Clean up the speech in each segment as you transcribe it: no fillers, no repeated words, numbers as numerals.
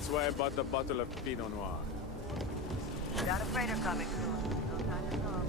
That's why I bought the bottle of Pinot Noir. Got a freighter coming soon. No time to talk.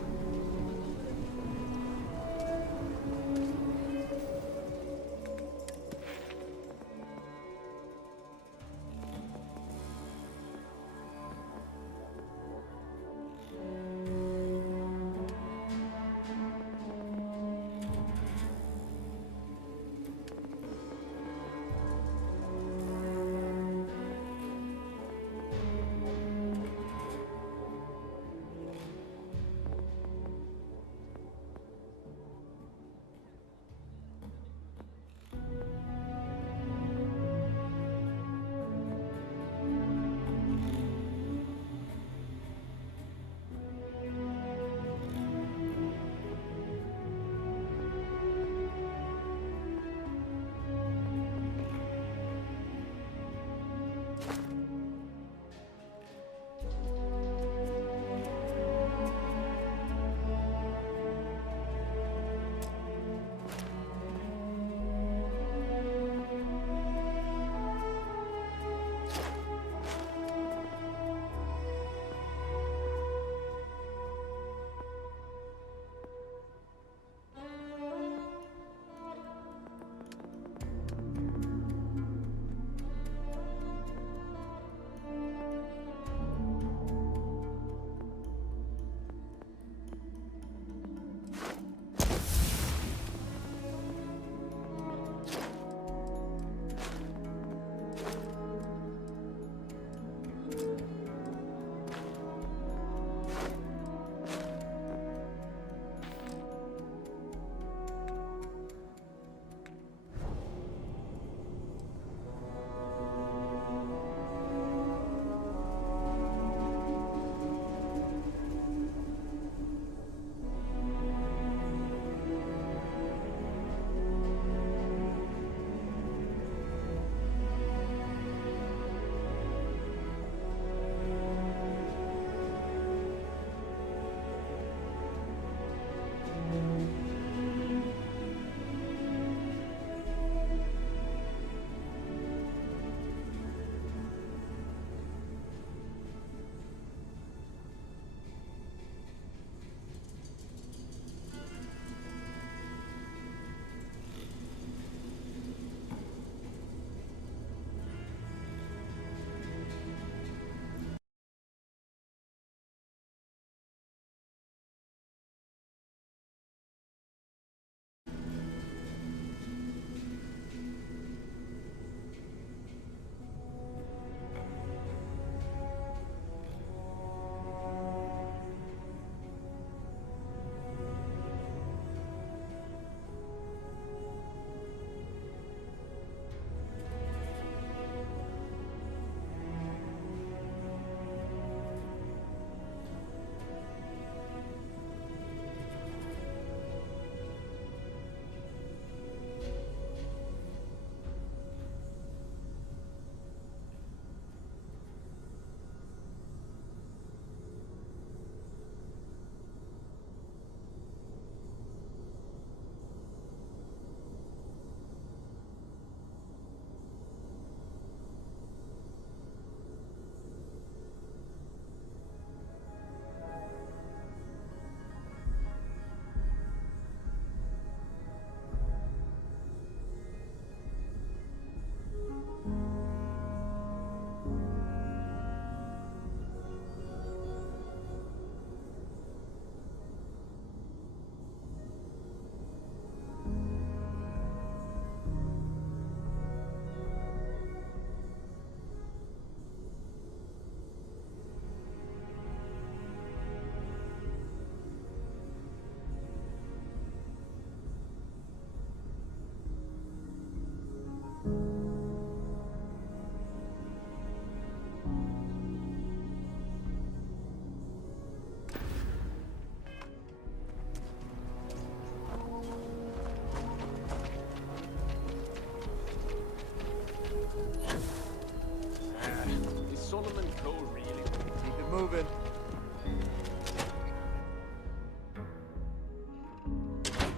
moving.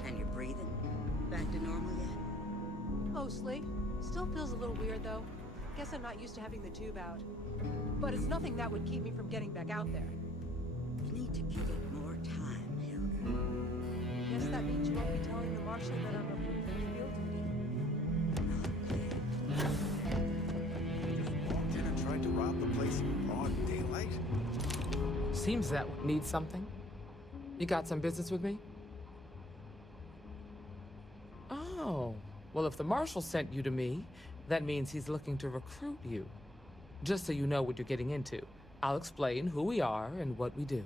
And you're breathing? Back to normal yet? Mostly. Still feels a little weird, though. Guess I'm not used to having the tube out. But it's nothing that would keep me from getting back out there. You need to give it more time, Hilda. Guess that means you won't be telling the marshal that I'm approved for field duty. Just walked in and tried to rob the place in broad daylight? Seems that needs something. You got some business with me? Oh, well, if the marshal sent you to me, that means he's looking to recruit you. Just so you know what you're getting into, I'll explain who we are and what we do.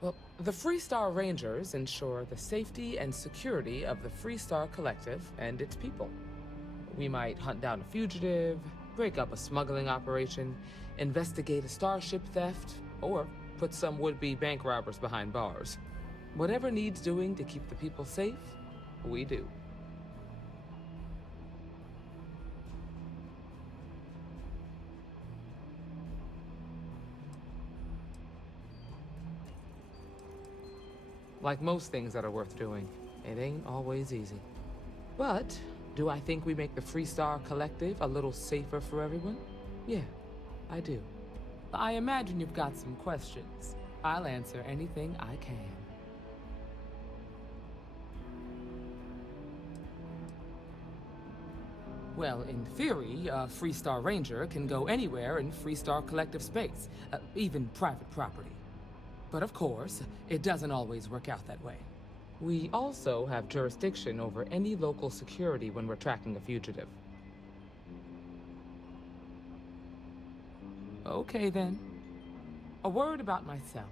Well, the Freestar Rangers ensure the safety and security of the Freestar Collective and its people. We might hunt down a fugitive, break up a smuggling operation, investigate a starship theft, or put some would-be bank robbers behind bars. Whatever needs doing to keep the people safe, we do. Like most things that are worth doing, it ain't always easy. But do I think we make the Freestar Collective a little safer for everyone? Yeah, I do. I imagine you've got some questions. I'll answer anything I can. Well, in theory, a Freestar Ranger can go anywhere in Freestar Collective space, even private property. But of course, it doesn't always work out that way. We also have jurisdiction over any local security when we're tracking a fugitive. Okay then. A word about myself.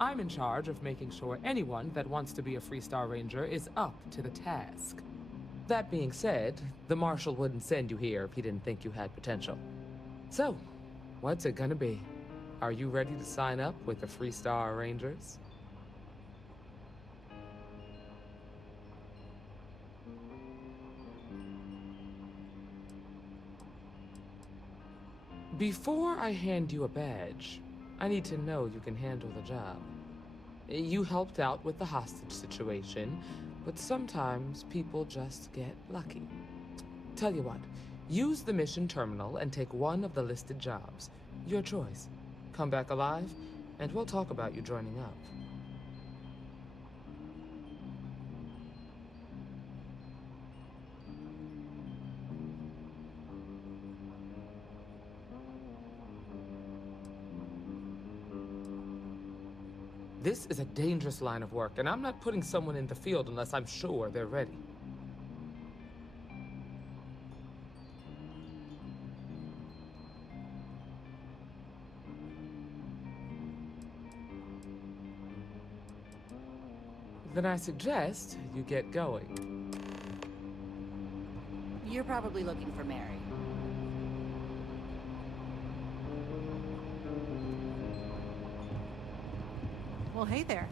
I'm in charge of making sure anyone that wants to be a Freestar Ranger is up to the task. That being said, the Marshal wouldn't send you here if he didn't think you had potential. So, what's it gonna be? Are you ready to sign up with the Freestar Rangers? Before I hand you a badge, I need to know you can handle the job. You helped out with the hostage situation, but sometimes people just get lucky. Tell you what, use the mission terminal and take one of the listed jobs. Your choice. Come back alive, and we'll talk about you joining up. This is a dangerous line of work, and I'm not putting someone in the field unless I'm sure they're ready. Then I suggest you get going. You're probably looking for Mary. Well, hey there.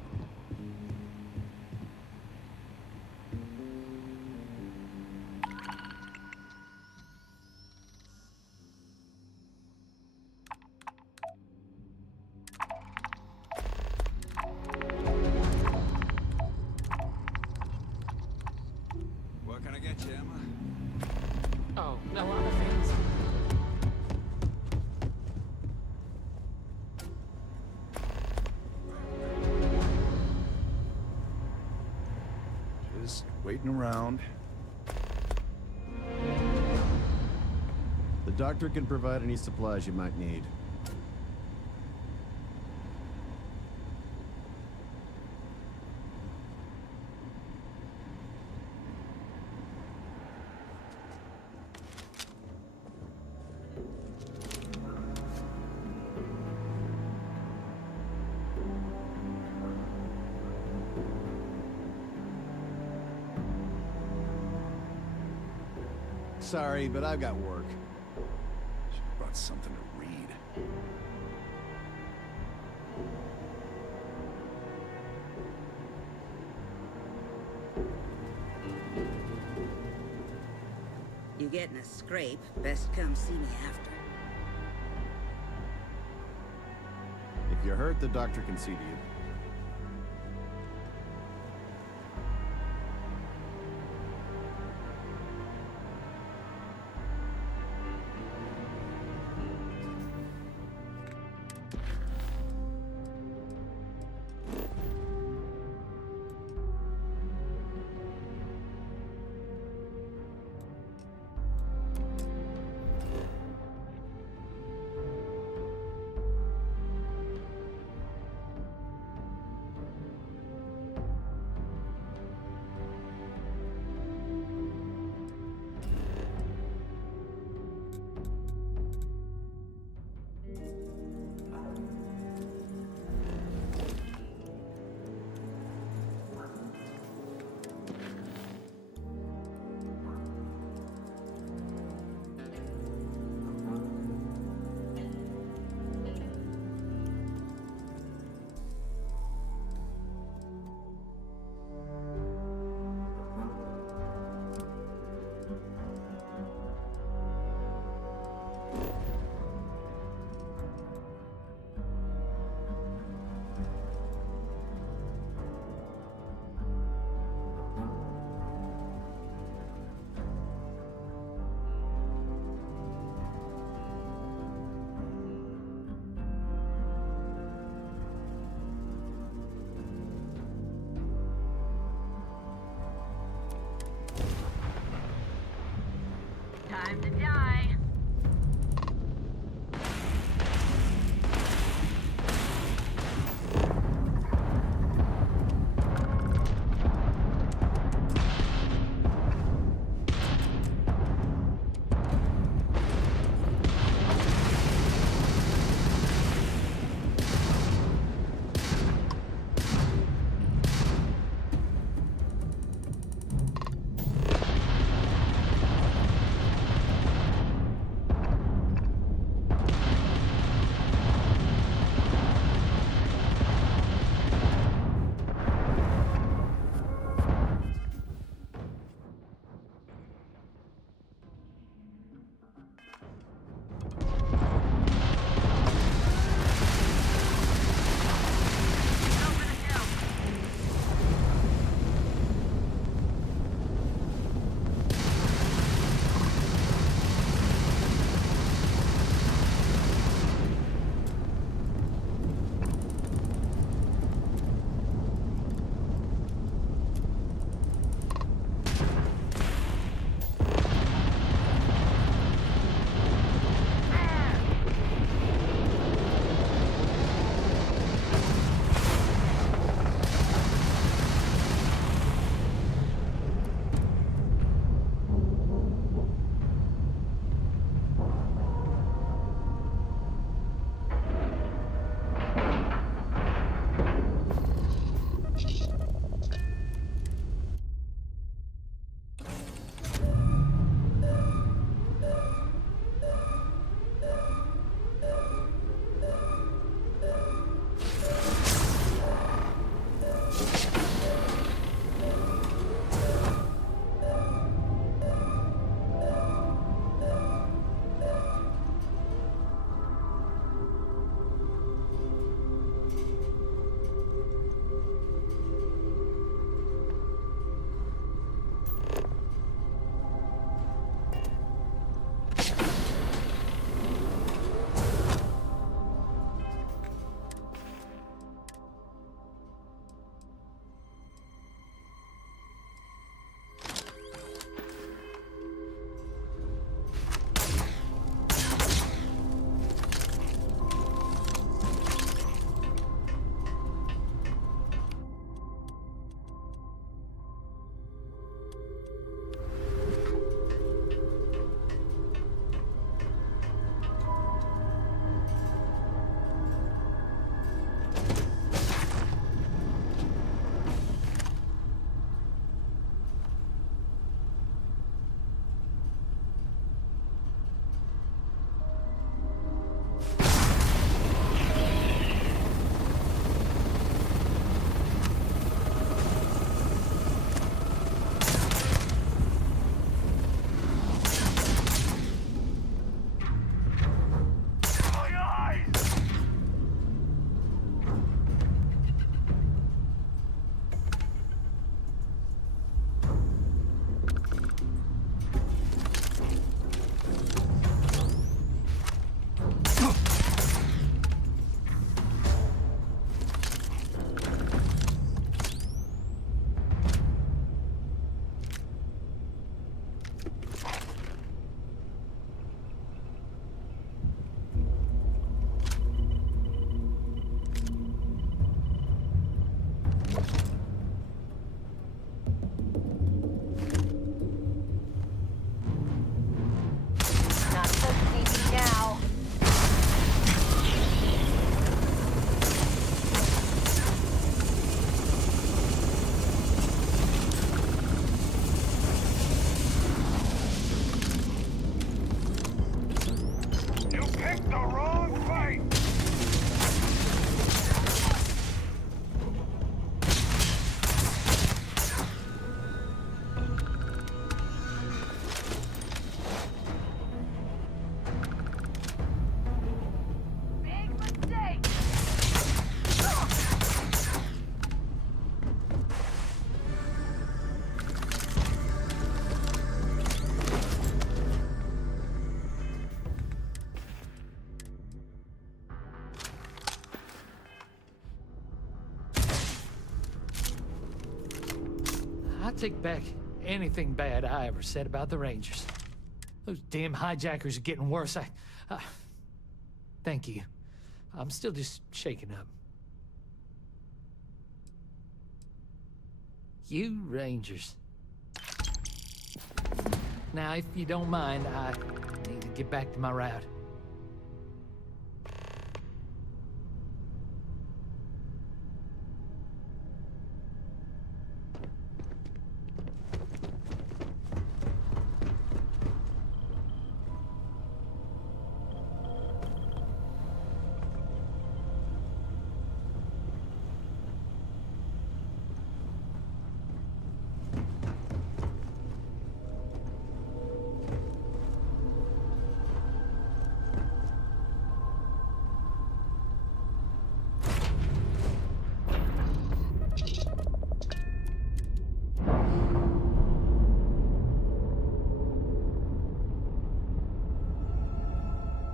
What can I get you, Emma? Oh, no, I'm a fantasy. Just waiting around. The doctor can provide any supplies you might need. Sorry, but I've got work. Should've brought something to read. You get in a scrape, best come see me after. If you're hurt, the doctor can see to you. Time to die. I take back anything bad I ever said about the Rangers. Those damn hijackers are getting worse. Thank you. I'm still just shaken up. You Rangers. Now, if you don't mind, I need to get back to my route.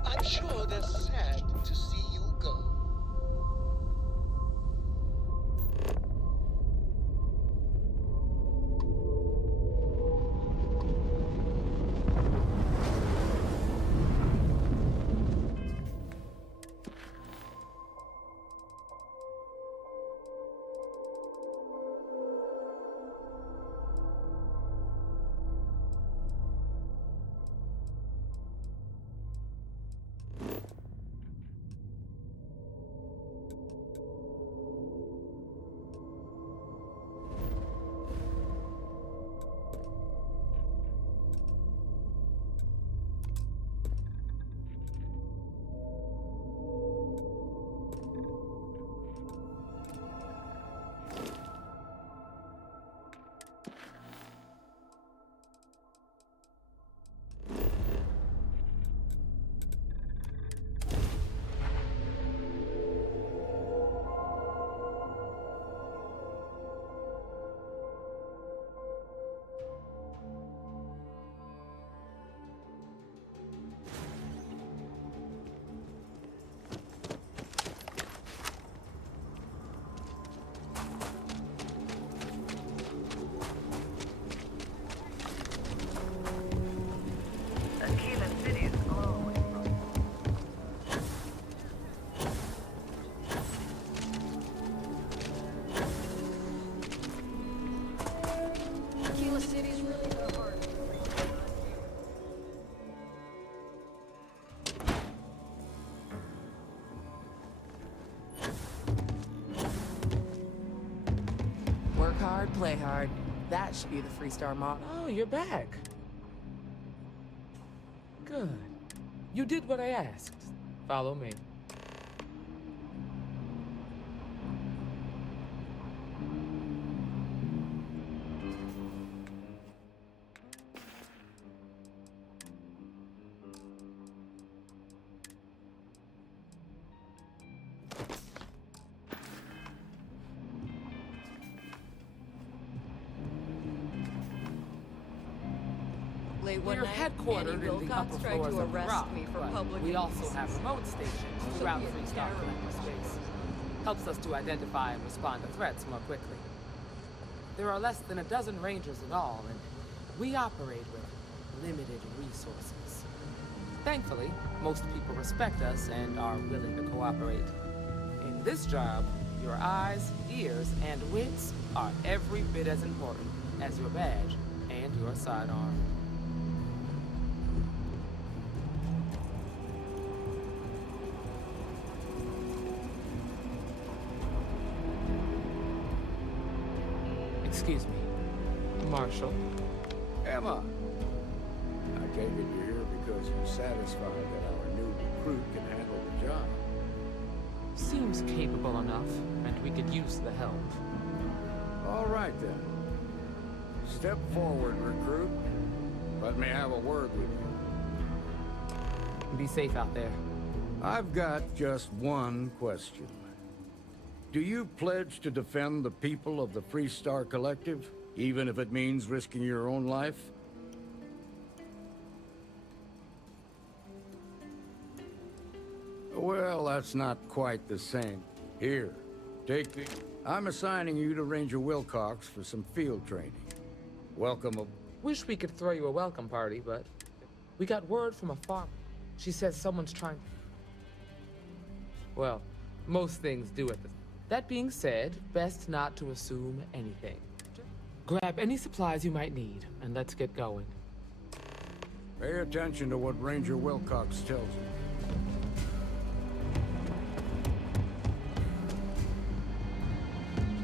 I'm sure they're sad to see you go. Aquila City is glowing. Aquila City's really the heart. Work hard, play hard. That should be the Freestar motto. Oh, you're back. Good. You did what I asked. Follow me. Late We're one night, headquartered Annie in the Wilcox upper tried floors to of the arrest Rock, me for but public we also indecency. have remote stations throughout Soviet Freestar terror. Collector space. Helps us to identify and respond to threats more quickly. There are less than a dozen rangers in all, and we operate with limited resources. Thankfully, most people respect us and are willing to cooperate. In this job, your eyes, ears, and wits are every bit as important as your badge and your sidearm. Excuse me, Marshal. Emma! I take it you're here because you're satisfied that our new recruit can handle the job. Seems capable enough, and we could use the help. All right, then. Step forward, recruit. Let me have a word with you. Be safe out there. I've got just one question. Do you pledge to defend the people of the Freestar Collective, even if it means risking your own life? Well, that's not quite the same. Here, take the... I'm assigning you to Ranger Wilcox for some field training. Welcome. Wish we could throw you a welcome party, but We got word from a farm. She says someone's trying. Well, most things do at this. That being said, best not to assume anything. Grab any supplies you might need, and let's get going. Pay attention to what Ranger Wilcox tells you.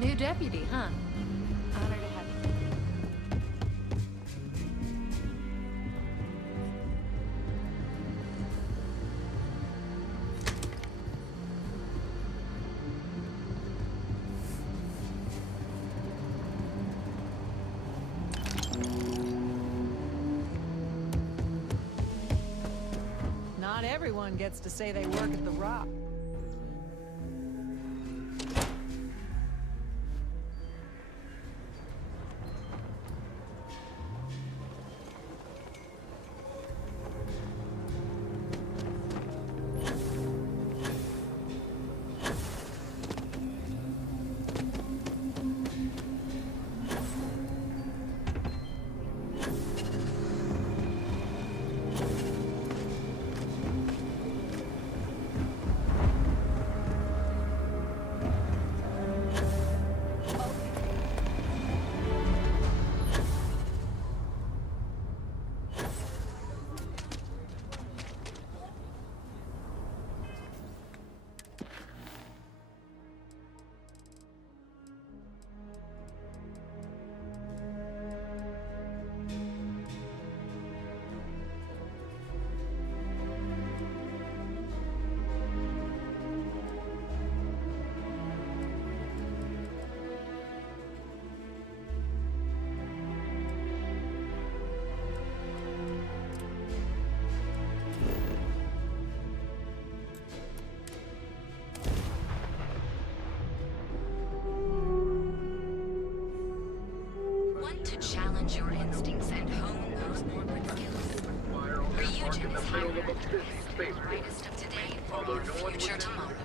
New deputy, huh? Honor to have you. Not everyone gets to say they work at the Rock. Want to challenge your instincts and hone those corporate skills? Ryujin is hiring the brightest of today for your future tomorrow.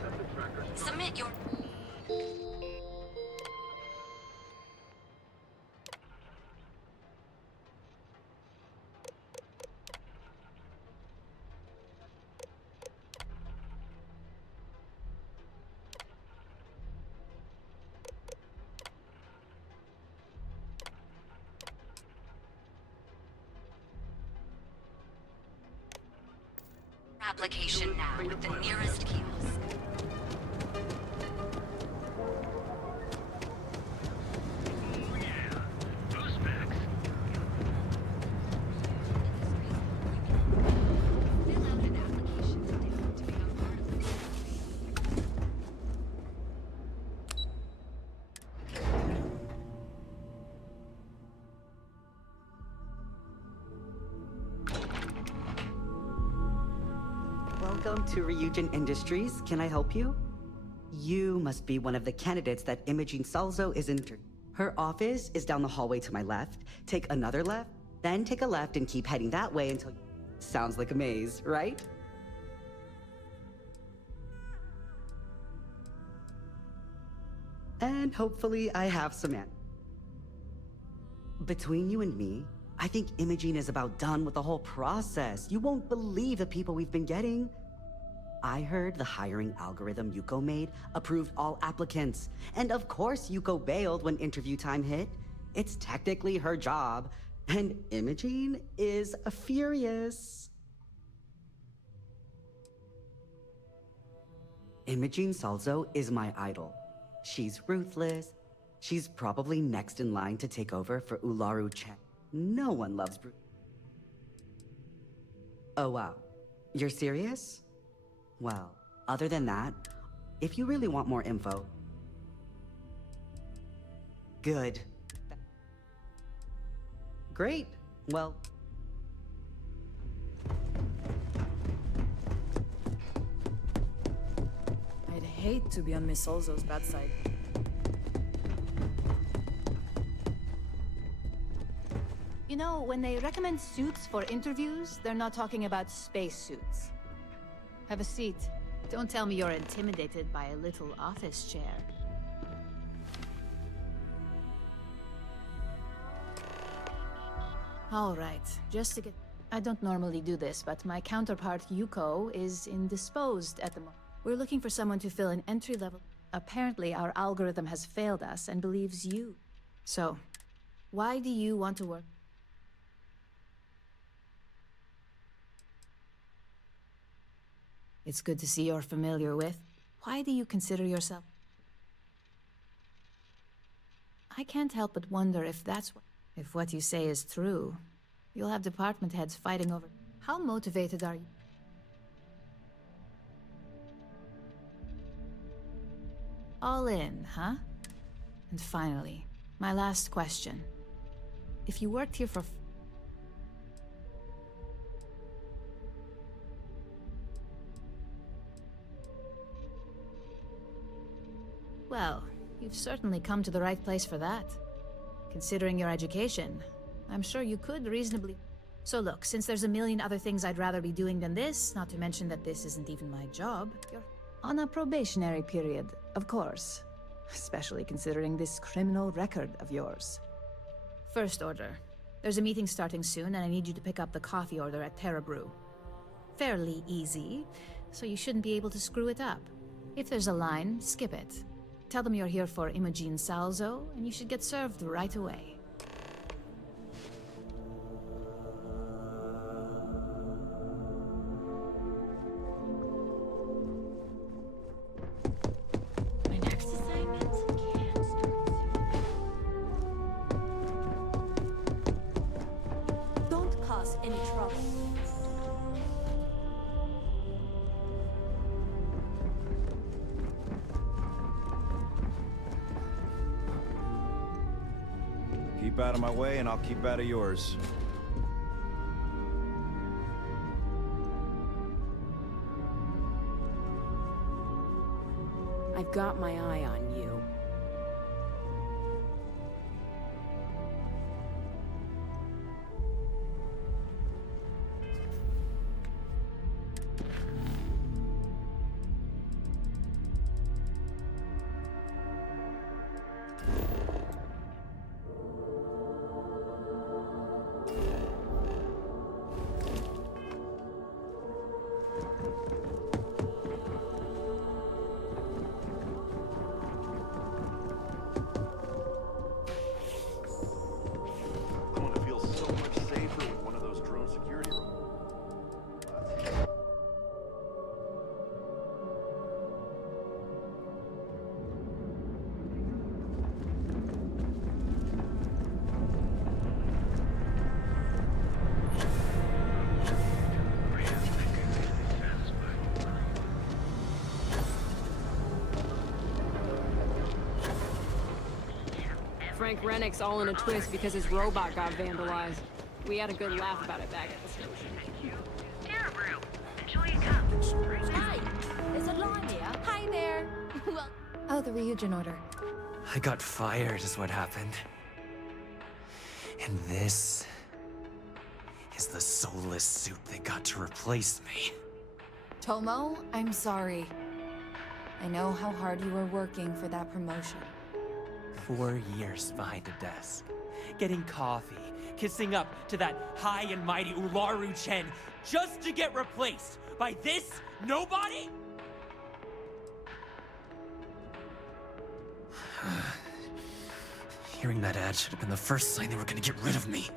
Submit your... application now at the nearest kiosk. Fill out an application today to become part of the Welcome to Ryujin Industries. Can I help you? You must be one of the candidates that Imogene Salzo is interviewing. Her office is down the hallway to my left. Take another left, then take a left and keep heading that way until... Sounds like a maze, right? And hopefully I have some Between you and me, I think Imogene is about done with the whole process. You won't believe the people we've been getting. I heard the hiring algorithm Yuko made approved all applicants. And of course Yuko bailed when interview time hit. It's technically her job. And Imogene is furious. Imogene Salzo is my idol. She's ruthless. She's probably next in line to take over for Ularu Chen. No one loves Oh wow, you're serious? Well, other than that, if you really want more info... Good. Great, well... I'd hate to be on Miss Salzo's bad side. You know, when they recommend suits for interviews, they're not talking about space suits. Have a seat. Don't tell me you're intimidated by a little office chair. All right, just to get... I don't normally do this, but my counterpart, Yuko, is indisposed at the moment. We're looking for someone to fill an entry level. Apparently, our algorithm has failed us and believes you. So, why do you want to work? It's good to see you're familiar with. Why do you consider yourself? I can't help but wonder if that's what... If what you say is true, you'll have department heads fighting over... How motivated are you? All in, huh? And finally, my last question. If you worked here for... Well, you've certainly come to the right place for that. Considering your education, I'm sure you could reasonably... So look, since there's a million other things I'd rather be doing than this, not to mention that this isn't even my job, you're on a probationary period, of course. Especially considering this criminal record of yours. First order. There's a meeting starting soon, and I need you to pick up the coffee order at Terra Brew. Fairly easy, so you shouldn't be able to screw it up. If there's a line, skip it. Tell them you're here for Imogene Salzo, and you should get served right away. My next assignment can't start soon. Don't cause any trouble. Keep out of my way, and I'll keep out of yours. I've got my eye on you. I'm gonna feel so much safer with one of those drone security robots. Frank Rennick's all in a twist because his robot got vandalized. We had a good laugh about it back at the station. Hi! There's a line here. Hi there! Well... Oh, the reunion order. I got fired is what happened. And this is the soulless suit they got to replace me. Tomo, I'm sorry. I know how hard you were working for that promotion. 4 years behind a desk, getting coffee, kissing up to that high and mighty Ularu Chen, just to get replaced by this nobody? Hearing that ad should have been the first sign they were gonna get rid of me.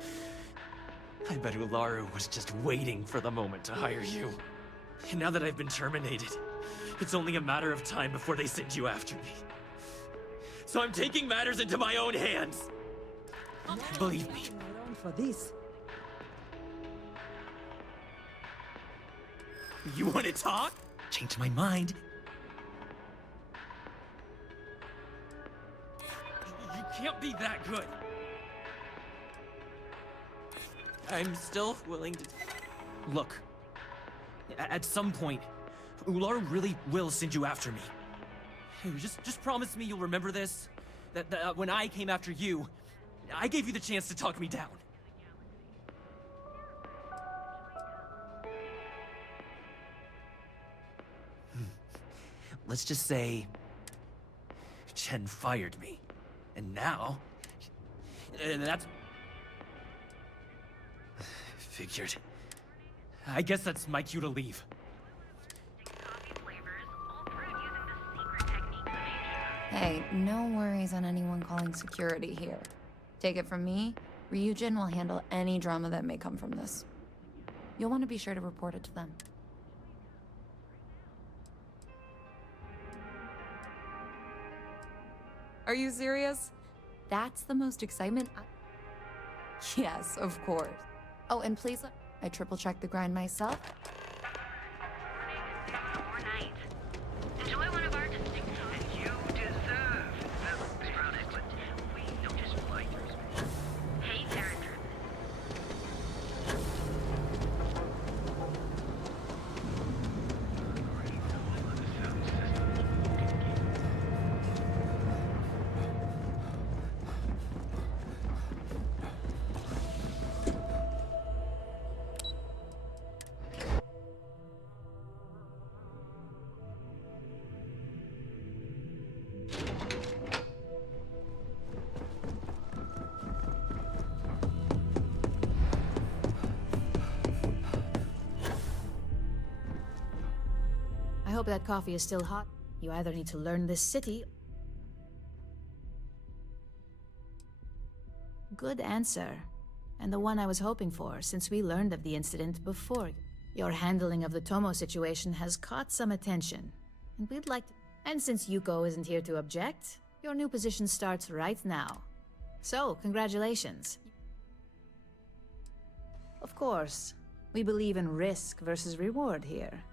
I bet Ularu was just waiting for the moment to hire you. And now that I've been terminated, it's only a matter of time before they send you after me. So I'm taking matters into my own hands. Believe me. For this. You want to talk? Change my mind. You can't be that good. I'm still willing to... Look. At some point, Ularu really will send you after me. Just promise me you'll remember this. That when I came after you, I gave you the chance to talk me down. Let's just say Chen fired me. And now... that's... Figured. I guess that's my cue to leave. Hey, no worries on anyone calling security here. Take it from me, Ryujin will handle any drama that may come from this. You'll want to be sure to report it to them. Are you serious? That's the most excitement Yes, of course. Oh, and please let I triple-check the grind myself. Enjoy one of our distinct and you deserve the product. We noticed fighters. Hey, character. I hope that coffee is still hot. You either need to learn this city. Good answer. And the one I was hoping for, since we learned of the incident before. Your handling of the Tomo situation has caught some attention. And we'd like to... And since Yuko isn't here to object, your new position starts right now. So, congratulations. Of course, we believe in risk versus reward here.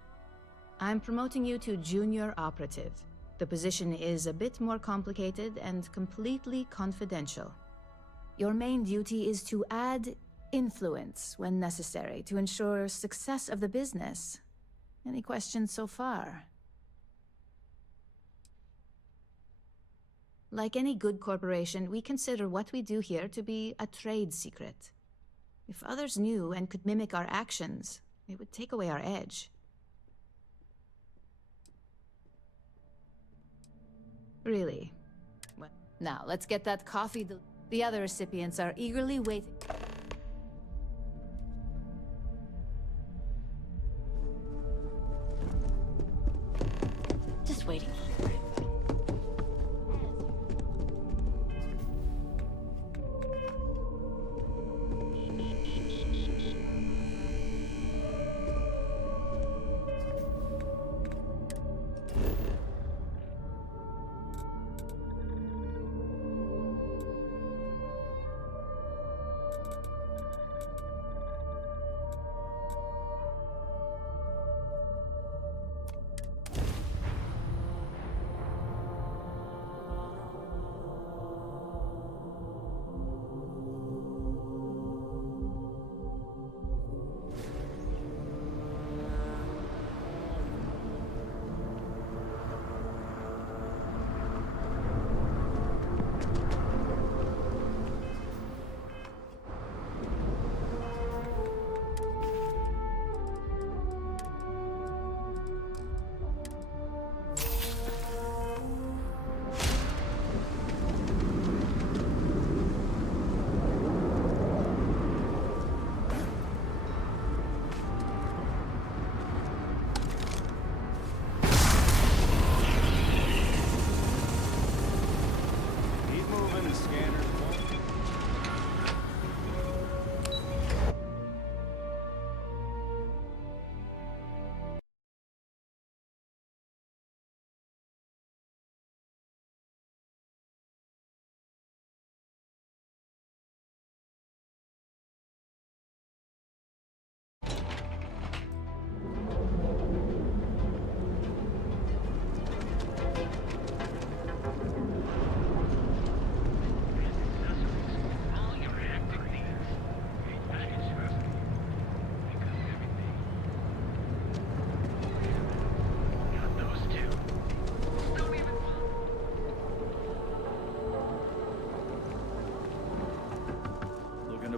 I'm promoting you to Junior Operative. The position is a bit more complicated and completely confidential. Your main duty is to add influence when necessary to ensure success of the business. Any questions so far? Like any good corporation, we consider what we do here to be a trade secret. If others knew and could mimic our actions, it would take away our edge. Really? Well, now, let's get that coffee. The other recipients are eagerly waiting. Just waiting.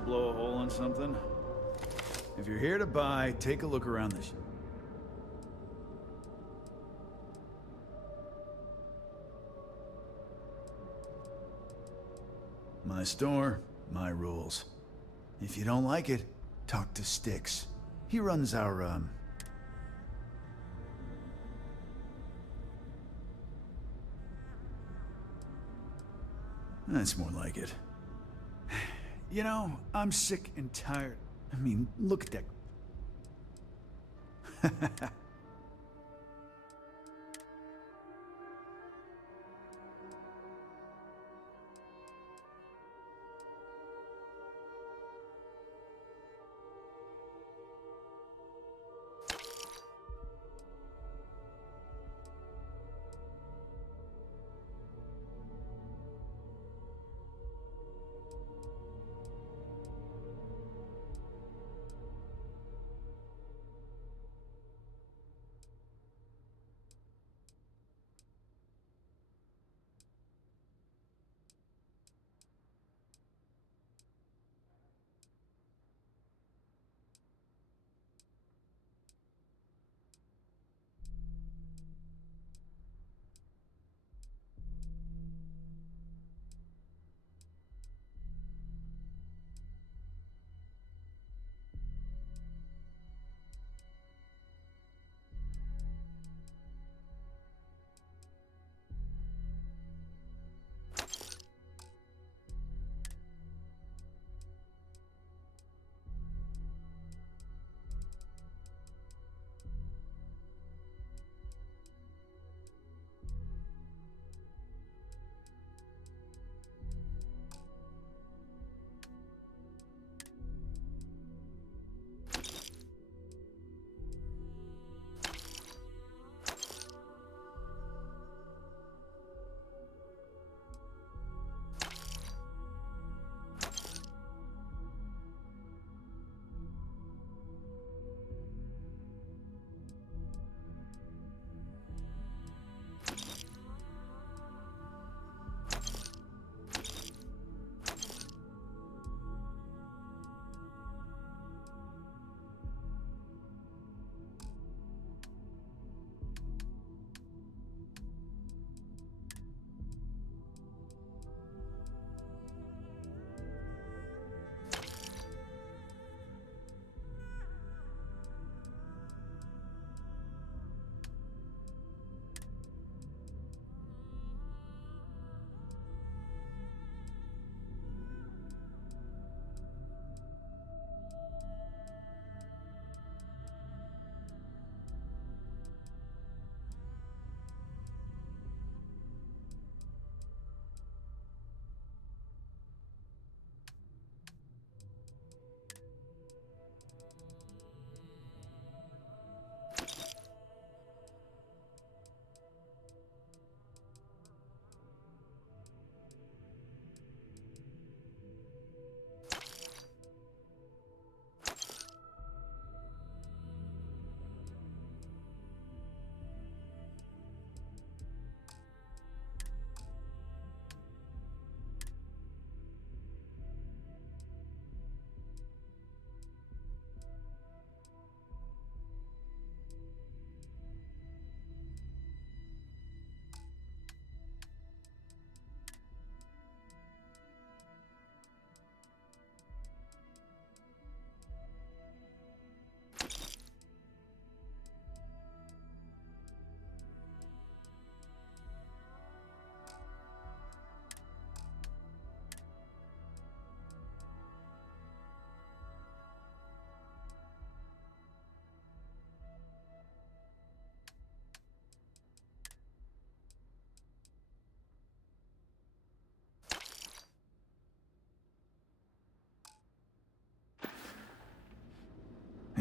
Blow a hole in something? If you're here to buy, take a look around this. My store, my rules. If you don't like it, talk to Styx. He runs our, That's more like it. You know, I'm sick and tired. I mean, look at that.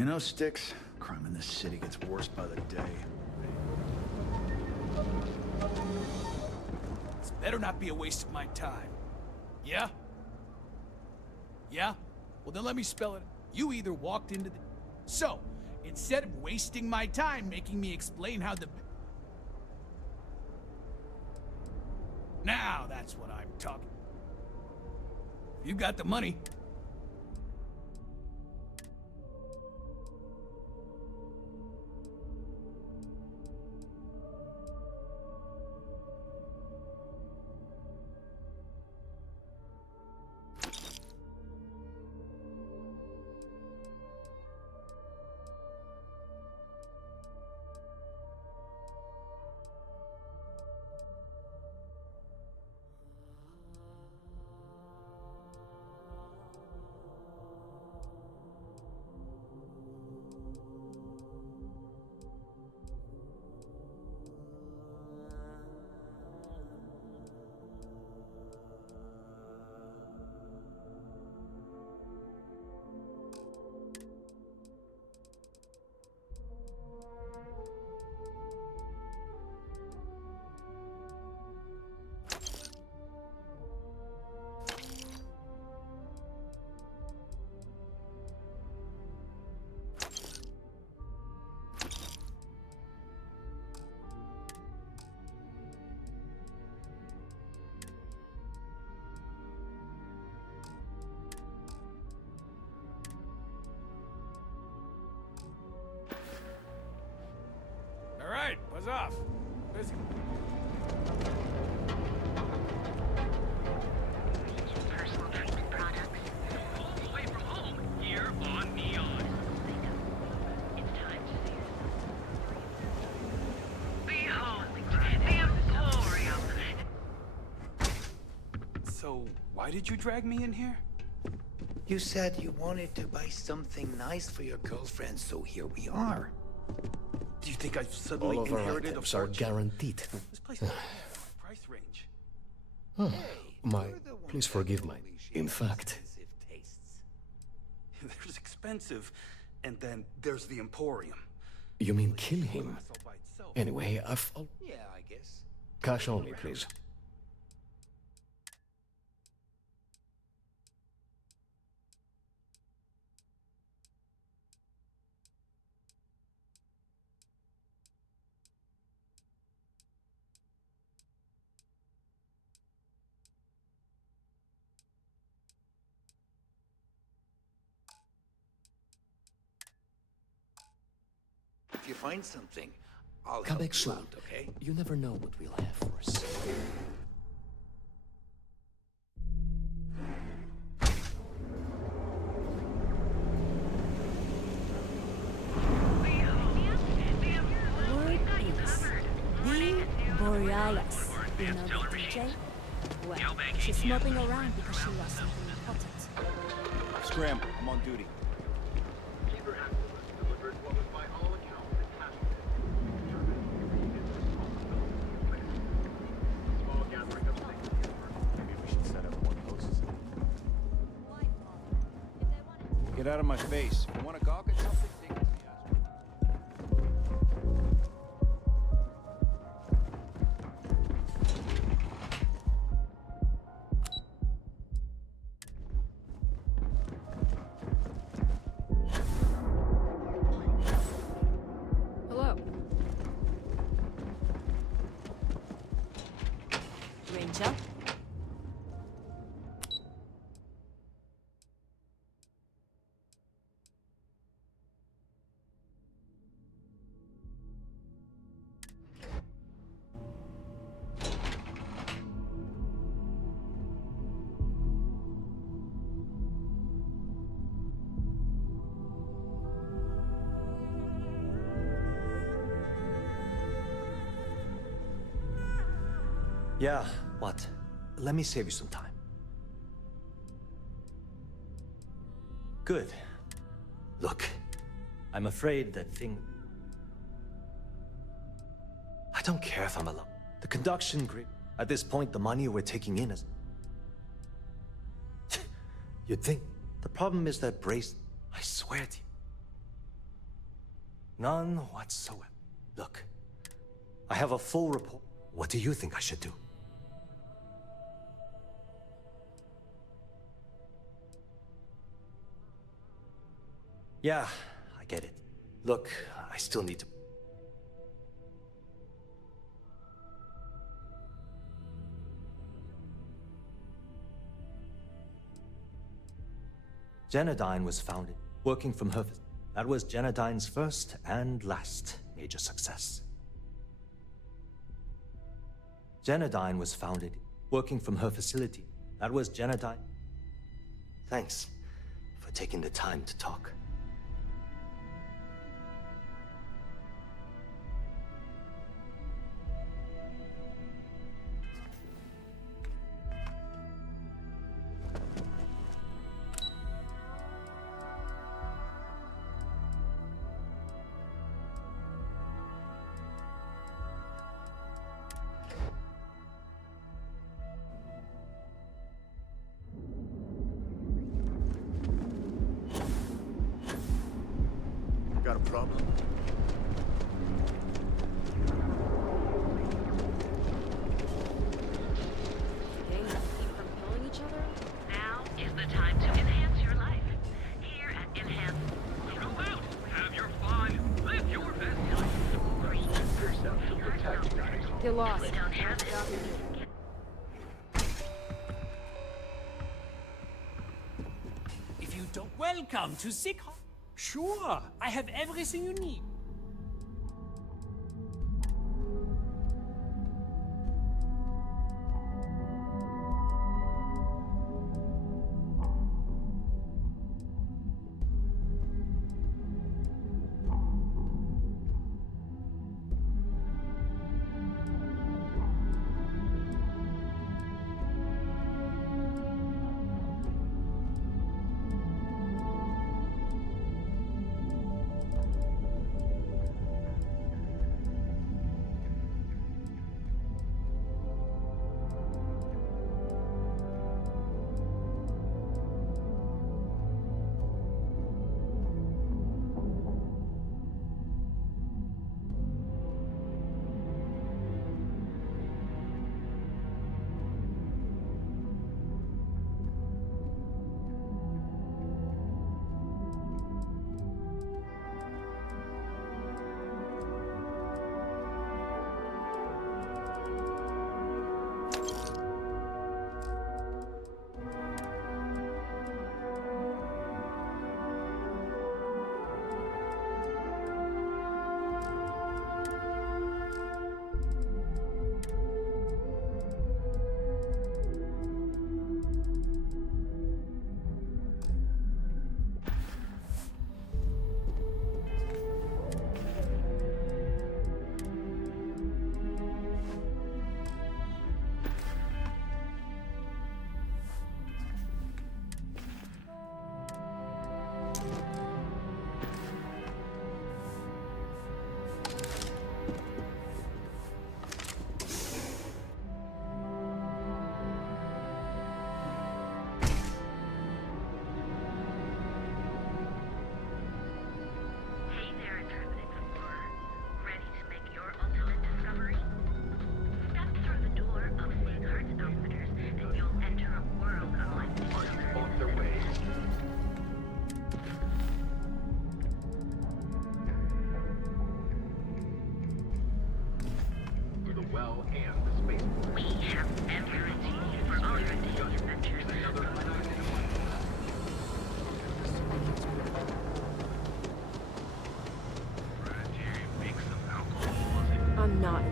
You know, Sticks, crime in this city gets worse by the day. This better not be a waste of my time. Yeah? Yeah? Well, then let me spell it. You either walked into the... So, instead of wasting my time making me explain how the... Now that's what I'm talking. You got the money. right, buzz off. Busy. Personal treatment products. Home away from home, here on Neon. It's time to see it. Behold, the Emporium. So, why did you drag me in here? You said you wanted to buy something nice for your girlfriend, so here we are. Do you think I've suddenly All of our inherited a items are fortune? guaranteed. This place is price range. Please forgive my... In fact, There's expensive, and then there's the Emporium. you mean kill him? Anyway, Yeah, I guess. Cash only, please. If you find something, I'll Come help back you soon. out, okay? You never know what we'll have for us. Word is the Borealis. You know the DJ? Well, she's moping around because she lost something important. Scram, I'm on duty. Maybe we should set up more posts. Get out of my face. If you want to gawk at something, take it to the ass. Hello. Ranger? Yeah, what? Let me save you some time. Good. Look, I'm afraid that I don't care if I'm alone. The conduction grid. At this point, the money we're taking in is... You'd think. The problem is that brace... I swear to you. None whatsoever. Look, I have a full report. What do you think I should do? Yeah, I get it. Look, I still need to... Genodyne was founded, working from her... That was Genodyne's first and last major success. Genodyne was founded, working from her facility. That was Genodyne. Thanks for taking the time to talk. Got a problem? Gang keep from killing each other? Now is the time to enhance your life. Here at Enhance. Go out, have your fun, live your best life. Get lost. We don't have it. If you don't... Welcome to Sick. Sure, I have everything you need. Hey there, intrepid explorer. Ready to make your ultimate discovery? Step through the door of Sieghardt's Outfitters, and you'll enter a world unlike any other. On their way. To the well and the spaceport. We have everything for all your daily adventures. I'm not.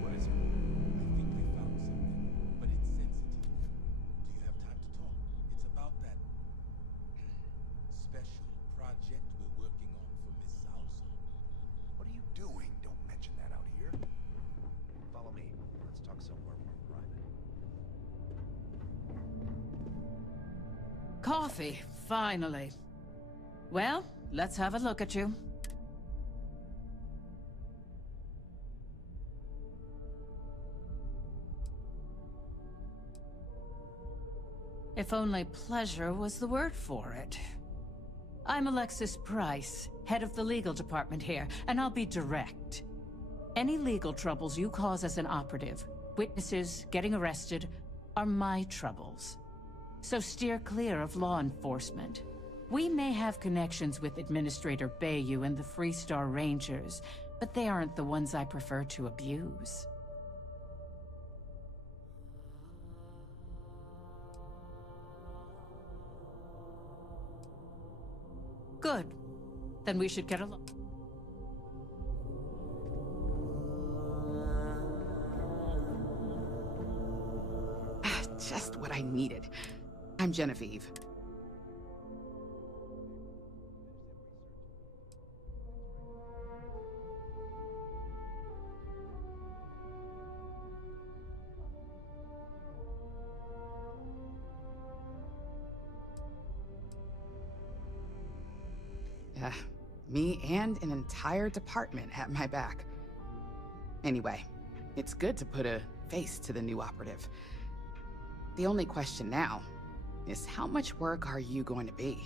What is it? I think we found something, but it's sensitive. Do you have time to talk? It's about that special project we're working on for Miss Salsa. What are you doing? Don't mention that out here. Follow me. Let's talk somewhere more private. Coffee, finally. Well, let's have a look at you. If only pleasure was the word for it. I'm Alexis Price, head of the legal department here, and I'll be direct. Any legal troubles you cause as an operative, witnesses, getting arrested, are my troubles. So steer clear of law enforcement. We may have connections with Administrator Bayou and the Freestar Rangers, but they aren't the ones I prefer to abuse. Good. Then we should get along. Just what I needed. I'm Genevieve. Me and an entire department at my back. Anyway, it's good to put a face to the new operative. The only question now is how much work are you going to be?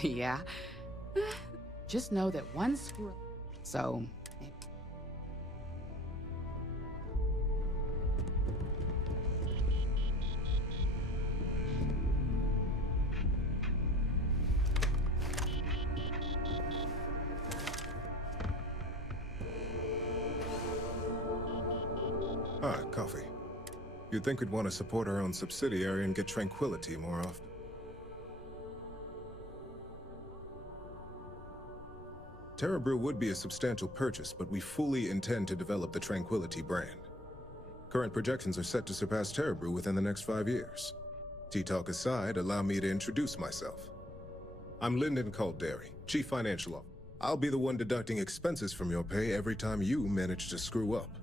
Yeah? Just know that one screw... So... Ah, coffee. You'd think we'd want to support our own subsidiary and get tranquility more often. Terra Brew would be a substantial purchase, but we fully intend to develop the Tranquility brand. Current projections are set to surpass Terra Brew within the next 5 years. Tea-talk aside, allow me to introduce myself. I'm Lyndon Calderi, Chief Financial Officer. I'll be the one deducting expenses from your pay every time you manage to screw up.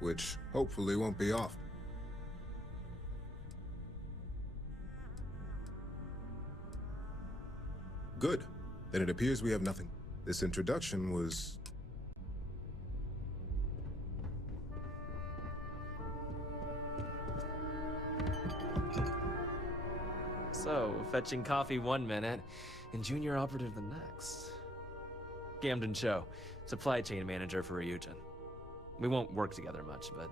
Which hopefully won't be often. Good. Then it appears we have nothing. This introduction was... So, fetching coffee one minute, and junior operative the next. Camden Cho, supply chain manager for Ryujin. We won't work together much, but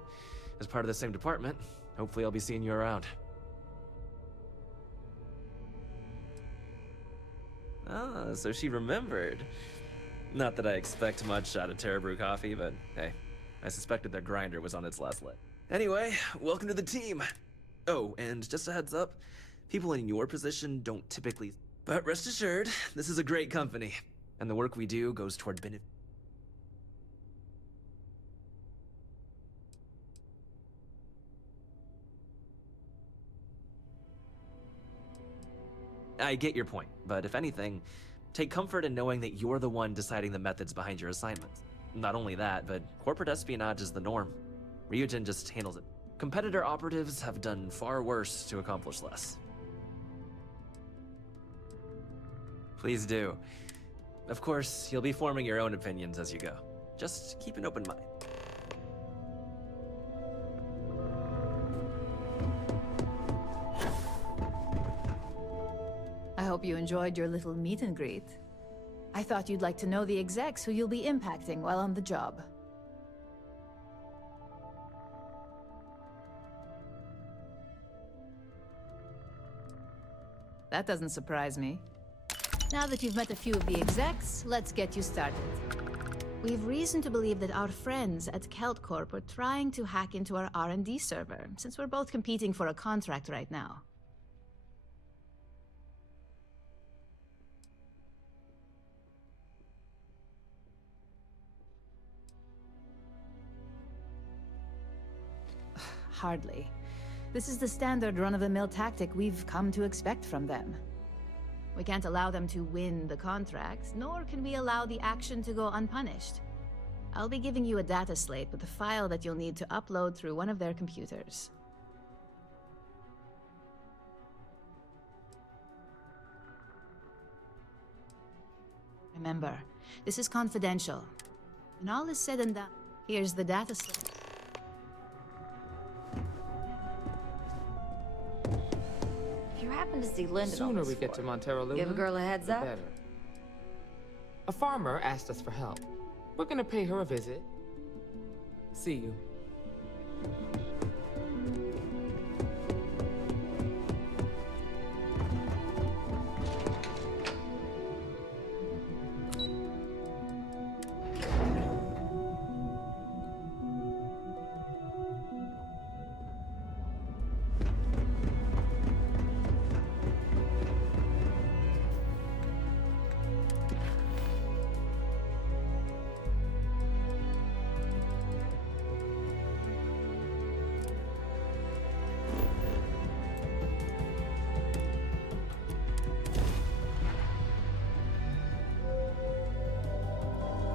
as part of the same department, hopefully I'll be seeing you around. Ah, so she remembered. Not that I expect much out of Terra Brew coffee, but hey, I suspected their grinder was on its last leg. Anyway, welcome to the team. Oh, and just a heads up, people in your position don't typically... But rest assured, this is a great company, and the work we do goes toward benefit. I get your point, but if anything, take comfort in knowing that you're the one deciding the methods behind your assignments. Not only that, but corporate espionage is the norm. Ryujin just handles it. Competitor operatives have done far worse to accomplish less. Please do. Of course, you'll be forming your own opinions as you go. Just keep an open mind. I hope you enjoyed your little meet and greet. I thought you'd like to know the execs who you'll be impacting while on the job. That doesn't surprise me. Now that you've met a few of the execs, let's get you started. We've reason to believe that our friends at Kelt Corp are trying to hack into our R&D server, since we're both competing for a contract right now. Hardly. This is the standard run-of-the-mill tactic we've come to expect from them. We can't allow them to win the contract, nor can we allow the action to go unpunished. I'll be giving you a data slate with a file that you'll need to upload through one of their computers. Remember, this is confidential. When all is said and done, here's the data slate. If you happen to see Linda, Sooner we get to Montero Luna, give a girl a heads the up. better. A farmer asked us for help. We're gonna pay her a visit. See you.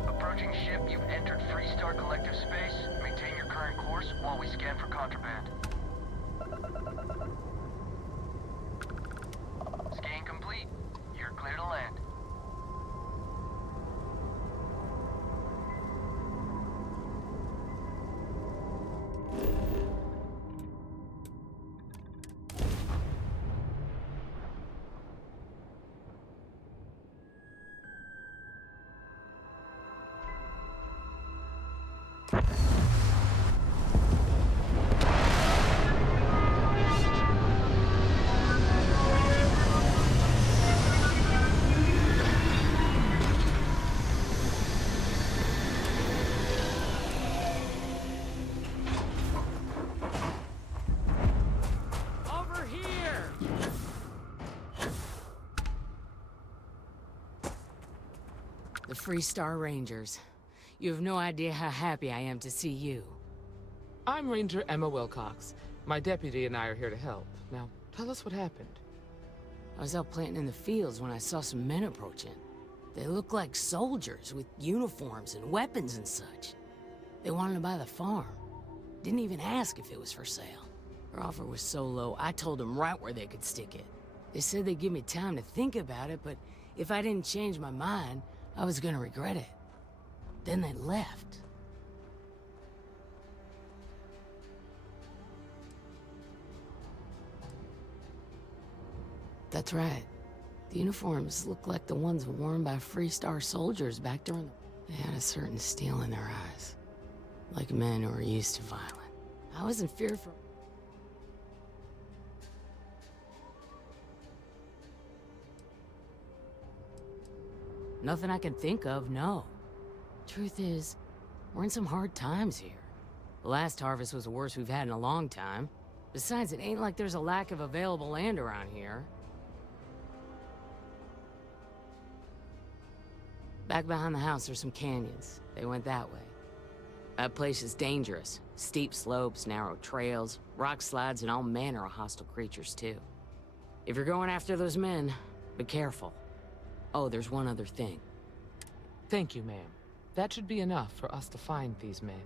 Approaching ship, you've entered Freestar Collective space. Maintain your current course while we scan for contraband. Scan complete. You're clear to land. Over here! The Freestar Rangers. You have no idea how happy I am to see you. I'm Ranger Emma Wilcox. My deputy and I are here to help. Now, tell us what happened. I was out planting in the fields when I saw some men approaching. They looked like soldiers with uniforms and weapons and such. They wanted to buy the farm. Didn't even ask if it was for sale. Their offer was so low, I told them right where they could stick it. They said they'd give me time to think about it, but if I didn't change my mind, I was gonna regret it. Then they left. That's right. The uniforms looked like the ones worn by Freestar soldiers back during the... They had a certain steel in their eyes. Like men who were used to violence. I wasn't fearful. Nothing I can think of, no. Truth is, we're in some hard times here. The last harvest was the worst we've had in a long time. Besides, it ain't like there's a lack of available land around here. Back behind the house, there's some canyons. They went that way. That place is dangerous. Steep slopes, narrow trails, rock slides, and all manner of hostile creatures, too. If you're going after those men, be careful. Oh, there's one other thing. Thank you, ma'am. That should be enough for us to find these men.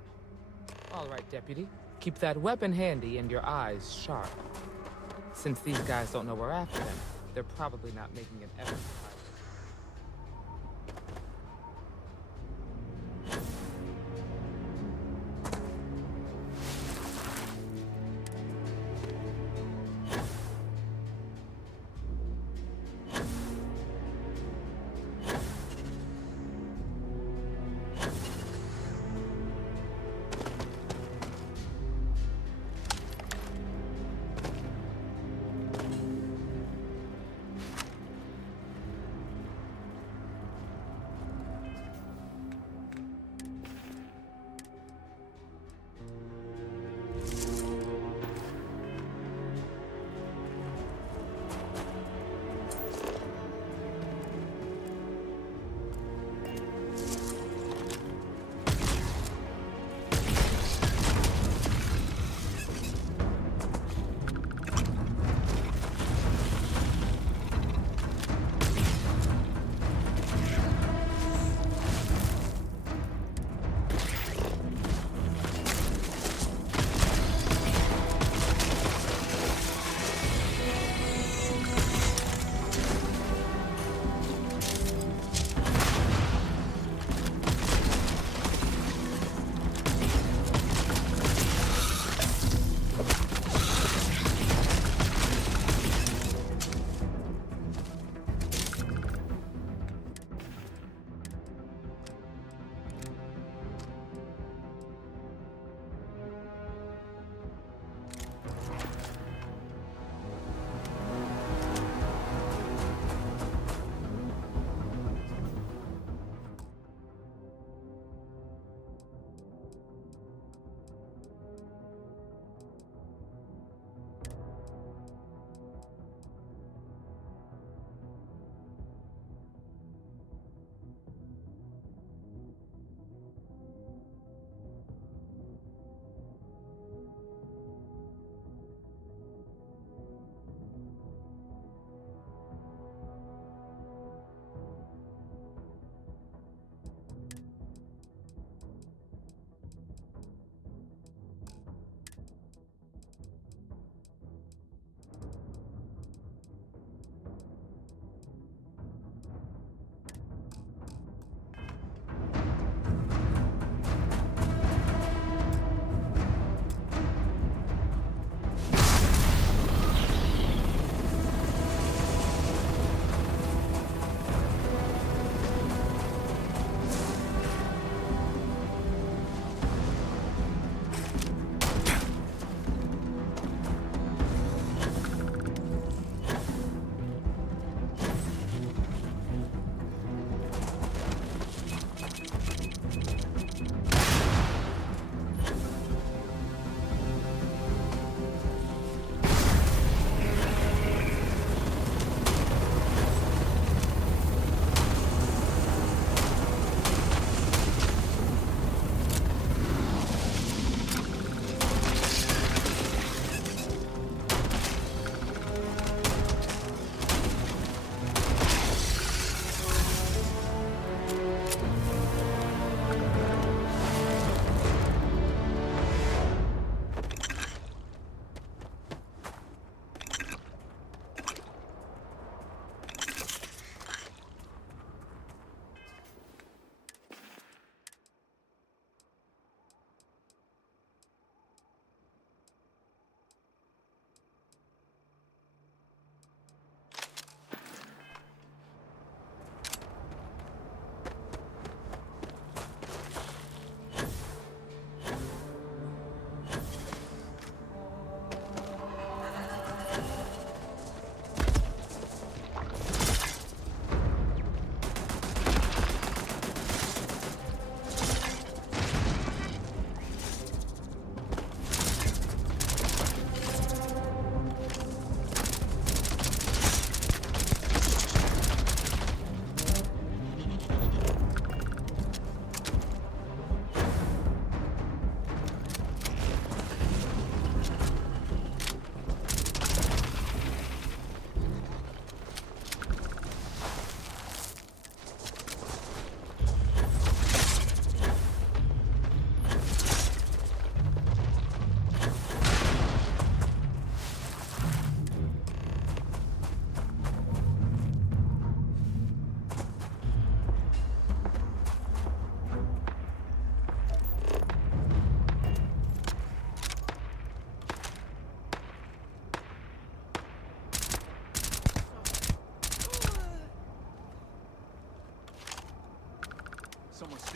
All right, Deputy. Keep that weapon handy and your eyes sharp. Since these guys don't know we're after them, they're probably not making an effort to hide.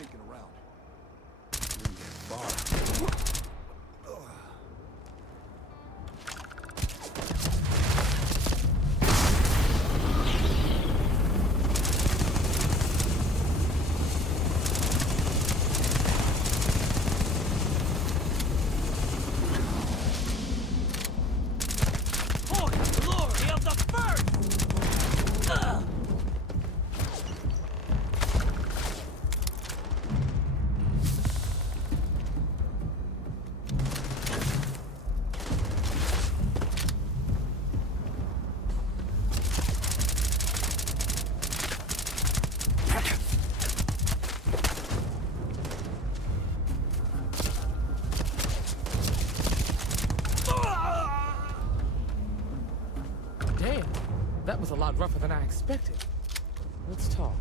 sneaking around. Didn't get far. Damn, that was a lot rougher than I expected. Let's talk.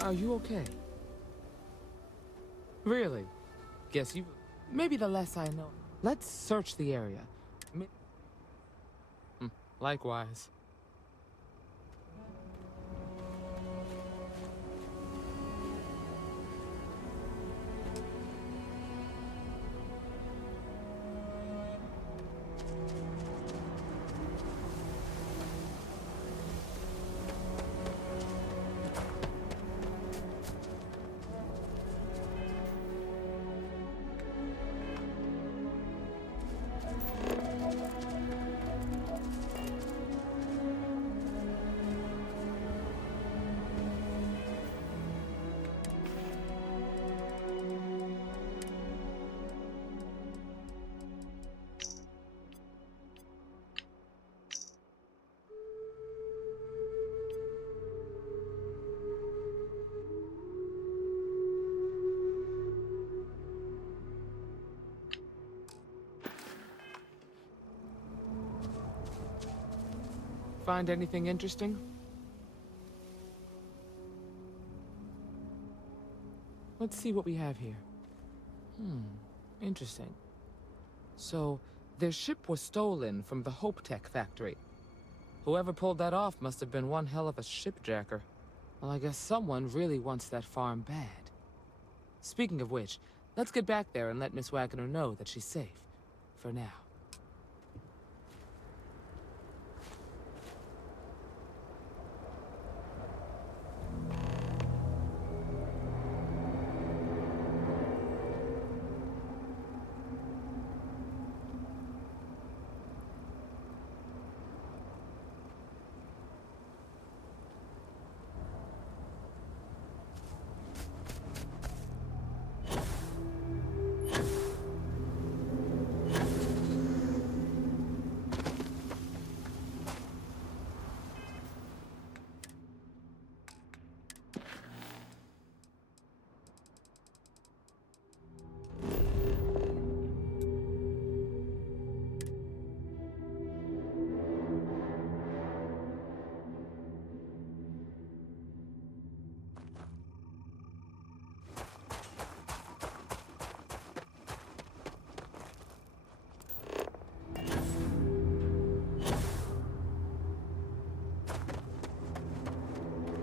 Are you okay? Really? Guess you... Maybe the less I know. Let's search the area. Likewise. Find anything interesting? Let's see what we have here. Interesting. So, their ship was stolen from the Hope Tech factory. Whoever pulled that off must have been one hell of a shipjacker. Well, I guess someone really wants that farm bad. Speaking of which, let's get back there and let Miss Wagner know that she's safe. For now.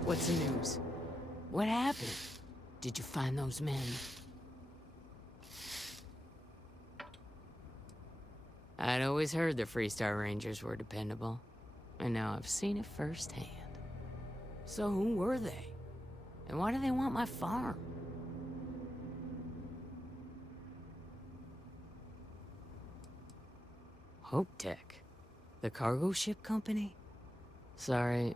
What's the news? What happened? Did you find those men? I'd always heard the Freestar Rangers were dependable, and now I've seen it firsthand. So who were they? And why do they want my farm? Hope Tech? The cargo ship company? Sorry.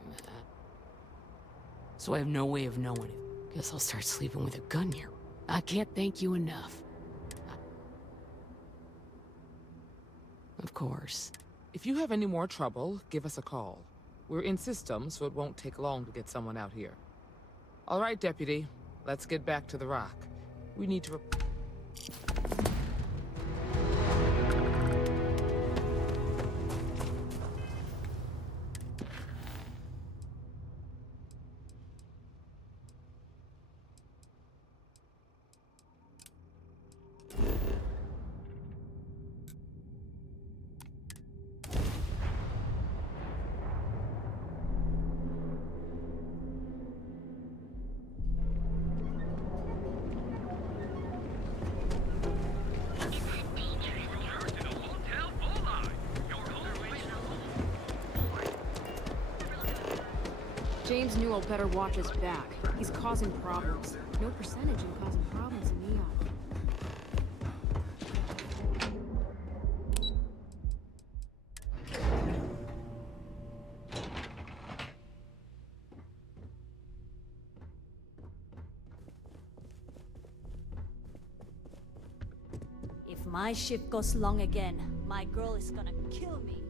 So I have no way of knowing it. Guess I'll start sleeping with a gun here. I can't thank you enough. Of course. If you have any more trouble, give us a call. We're in system, so it won't take long to get someone out here. All right, Deputy. Let's get back to the rock. We need to... James Newell better watch his back. He's causing problems. No percentage in causing problems in Neon. If my shift goes long again, my girl is gonna kill me.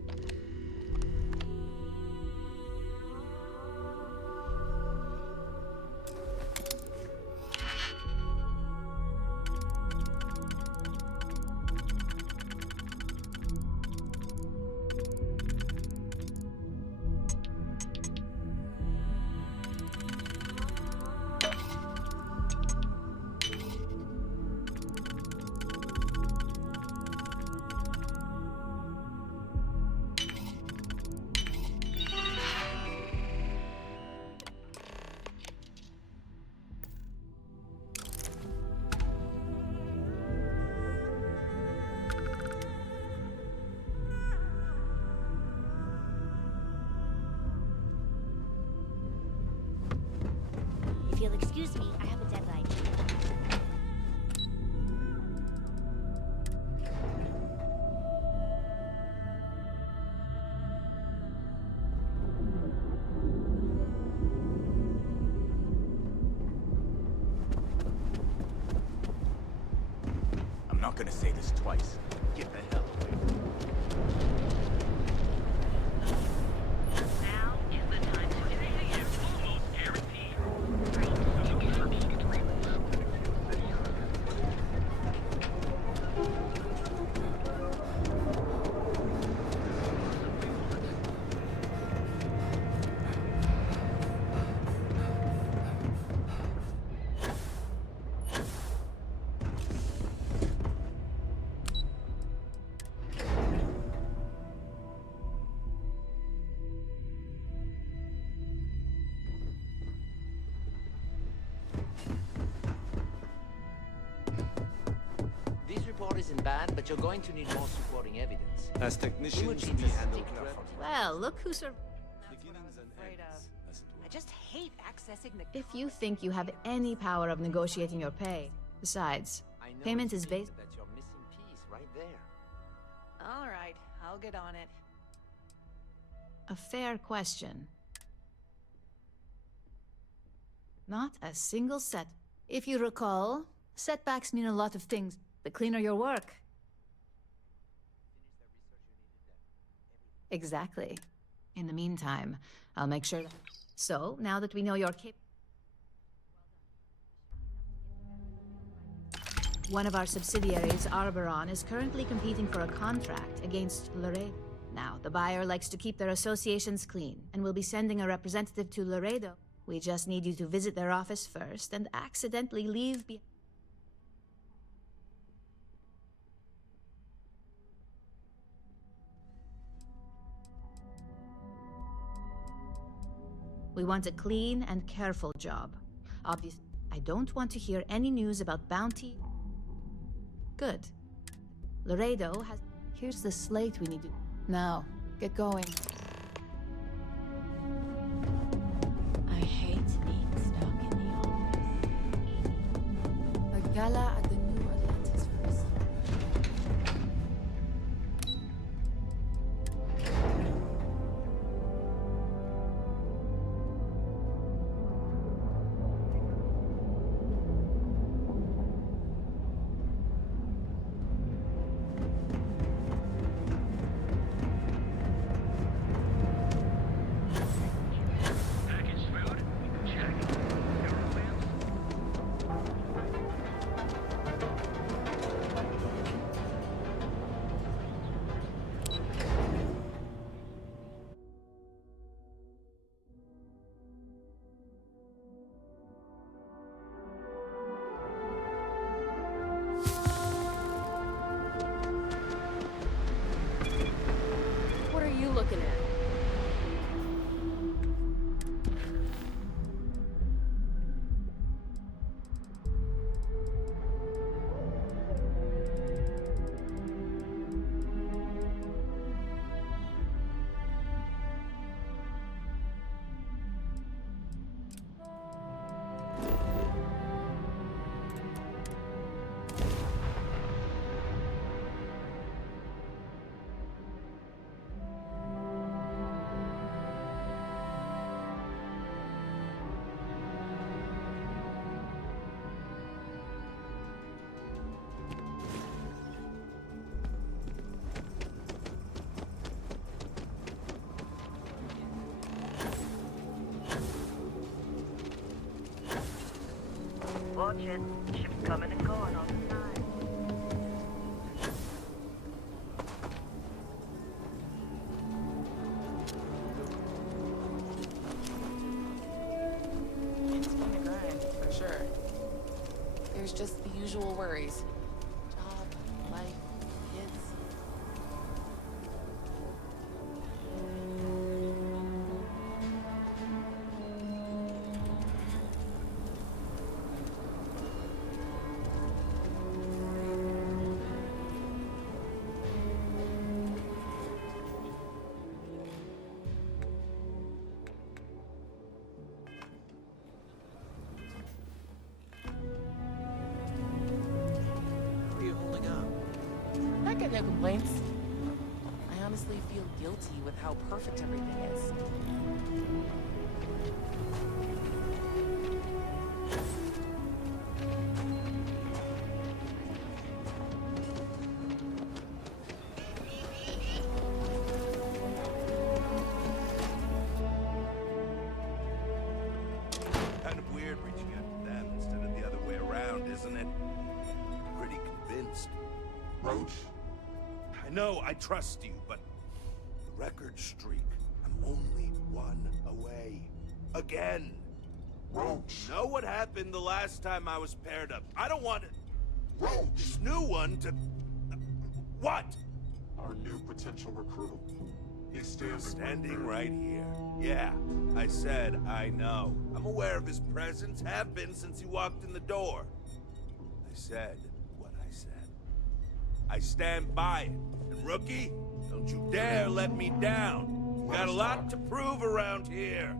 If you'll excuse me, I have a deadline. I'm not gonna say this twice. Get the hell away. Now is the time to initiate. Almost guaranteed. This report isn't bad, but you're going to need more supporting evidence. As technicians, Imaging we is a handle stick craft. Well, look who's sur- Beginnings and ends, as it were. I just hate accessing the. If you think you have any power of negotiating your pay. Besides, I know payment it's is based. That you're missing piece right there. All right, I'll get on it. A fair question. Not a single set. If you recall, setbacks mean a lot of things. The cleaner your work. Exactly. In the meantime, I'll make sure that... So, now that we know you're capable... One of our subsidiaries, Arboron, is currently competing for a contract against Laredo. Now, the buyer likes to keep their associations clean, and will be sending a representative to Laredo. We just need you to visit their office first and accidentally leave behind. We want a clean and careful job. Obviously, I don't want to hear any news about bounty. Good. Laredo has... Here's the slate we need to... Now, get going. I hate being stuck in the office. A gala at the New Atlantis first. Watch it. Ships coming and going on the side. It's been a grind, for sure. There's just the usual worries. Job, life, kids. How are you holding up? I got no complaints. I honestly feel guilty with how perfect everything is. Kind of weird reaching out to them instead of the other way around, isn't it? Pretty convinced. Roach? I know I trust you, but the record streak, I'm only one away. Again. Roach. Know what happened the last time I was paired up? I don't want it. Roach. This new one to... What? Our new potential recruit. He's standing right here. Yeah, I said I know. I'm aware of his presence, have been since he walked in the door. I said what I said. I stand by it. And rookie, don't you dare let me down. Got a lot to prove around here.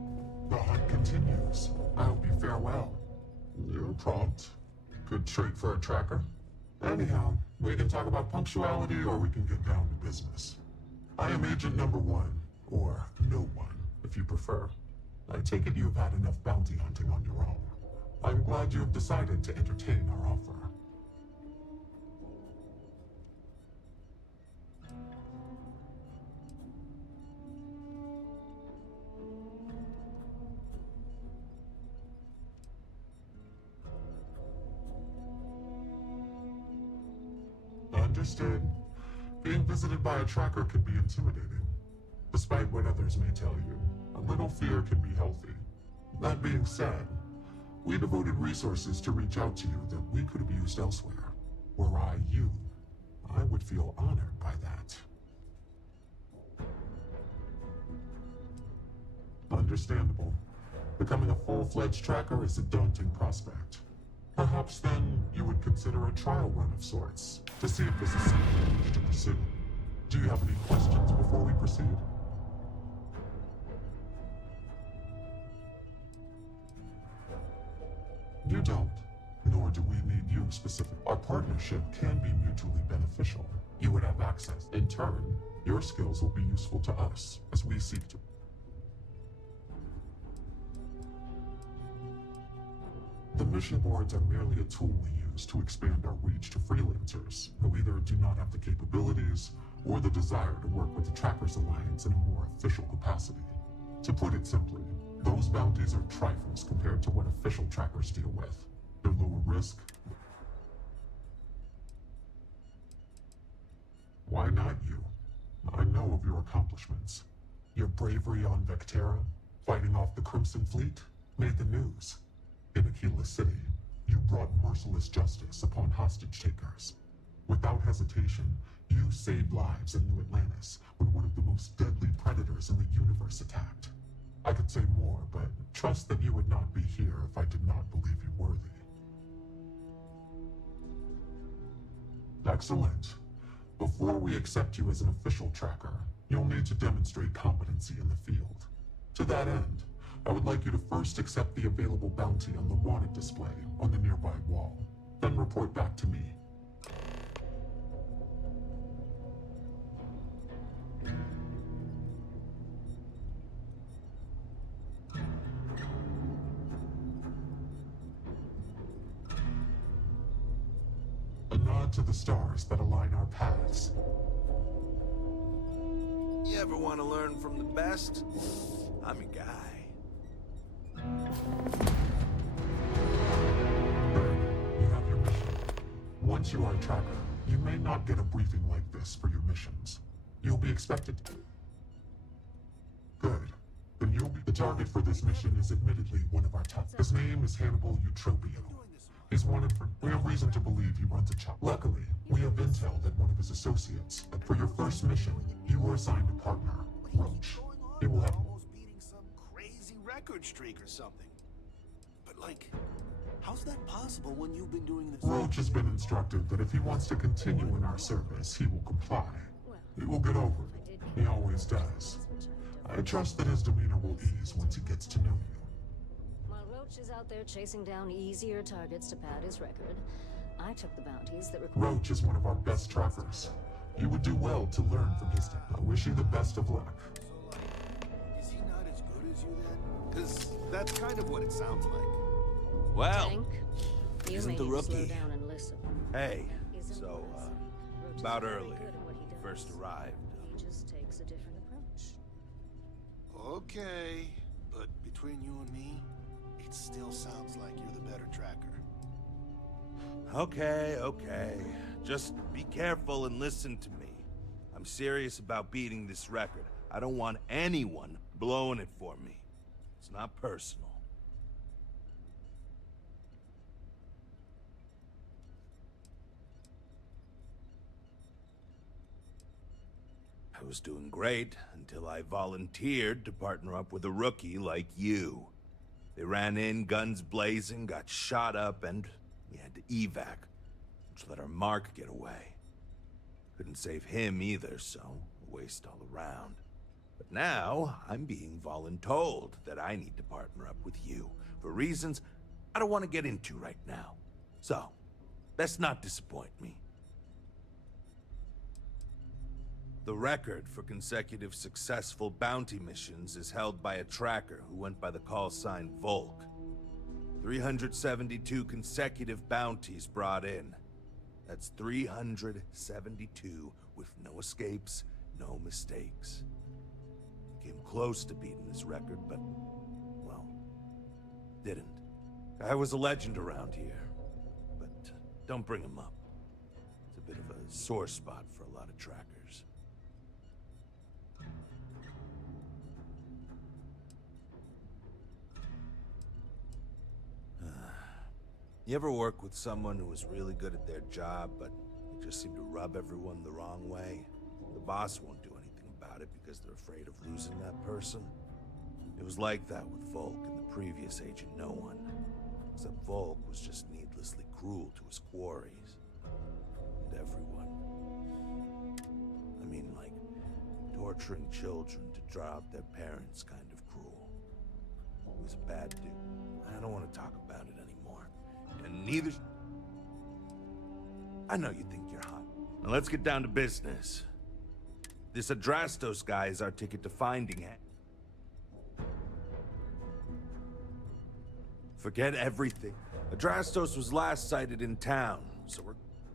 The hunt continues. I hope you fare well. You're prompt. Good trait for a tracker. Anyhow, we can talk about punctuality or we can get down to business. I am Agent Number 1, or No One, if you prefer. I take it you've had enough bounty hunting on your own. I'm glad you have decided to entertain our offer. Understood. Being visited by a tracker can be intimidating. Despite what others may tell you, a little fear can be healthy. That being said, we devoted resources to reach out to you that we could have used elsewhere. Were I you, I would feel honored by that. Understandable. Becoming a full-fledged tracker is a daunting prospect. Perhaps then you would consider a trial run of sorts to see if this is something you wish to pursue. Do you have any questions before we proceed? You don't, nor do we need you specifically. Our partnership can be mutually beneficial. You would have access. In turn, your skills will be useful to us as we seek to. The mission boards are merely a tool we use to expand our reach to freelancers who either do not have the capabilities or the desire to work with the Trackers Alliance in a more official capacity. To put it simply, those bounties are trifles compared to what official trackers deal with. They're lower risk. Why not you? I know of your accomplishments. Your bravery on Vectera, fighting off the Crimson Fleet, made the news. In Aquila City, you brought merciless justice upon hostage takers. Without hesitation, you saved lives in New Atlantis when one of the most deadly predators in the universe attacked. I could say more, but trust that you would not be here if I did not believe you worthy. Excellent. Before we accept you as an official tracker, you'll need to demonstrate competency in the field. To that end, I would like you to first accept the available bounty on the wanted display on the nearby wall, then report back to me. A nod to the stars that align our paths. You ever want to learn from the best? I'm your guy. Since you are a tracker, you may not get a briefing like this for your missions. You'll be expected to... Good. Then you'll be... The target for this mission is admittedly one of our top... His name is Hannibal Eutropio. He's wanted for... We have reason to believe he runs a shop. Luckily, we have intel that one of his associates... For your first mission, you were assigned a partner, Roach. He will have... Almost beating some crazy record streak or something. But like, how's that possible when you've been doing this? Roach has been instructed that if he wants to continue in our service, he will comply. He will get over it. He always does. I trust that his demeanor will ease once he gets to know you. While Roach is out there chasing down easier targets to pad his record, I took the bounties that require... Roach is one of our best trackers. You would do well to learn from his talent. I wish you the best of luck. Is he not as good as you then? Because that's kind of what it sounds like. Well, Tank, you isn't may the need to slow rookie? down and listen. Hey, Isn't so, Roach is about very earlier, good at what he when you does. first arrived. He just takes a different approach. Okay, but between you and me, it still sounds like you're the better tracker. Okay, okay. Just be careful and listen to me. I'm serious about beating this record. I don't want anyone blowing it for me. It's not personal. I was doing great until I volunteered to partner up with a rookie like you. They ran in, guns blazing, got shot up, and we had to evac, which let our mark get away. Couldn't save him either, so a waste all around. But now, I'm being voluntold that I need to partner up with you, for reasons I don't want to get into right now. So, best not disappoint me. The record for consecutive successful bounty missions is held by a tracker who went by the call sign Volk. 372 consecutive bounties brought in. That's 372 with no escapes, no mistakes. Came close to beating his record, but, well, didn't. I was a legend around here, but don't bring him up. It's a bit of a sore spot for a lot of trackers. You ever work with someone who was really good at their job, but they just seem to rub everyone the wrong way? The boss won't do anything about it because they're afraid of losing that person. It was like that with Volk and the previous Agent No One. Except Volk was just needlessly cruel to his quarries. And everyone. I mean, like, torturing children to draw out their parents kind of cruel. He was a bad dude. I don't want to talk about it anymore. And neither... I know you think you're hot. Now let's get down to business. This Adrastos guy is our ticket to finding him. Forget everything. Adrastos was last sighted in town, so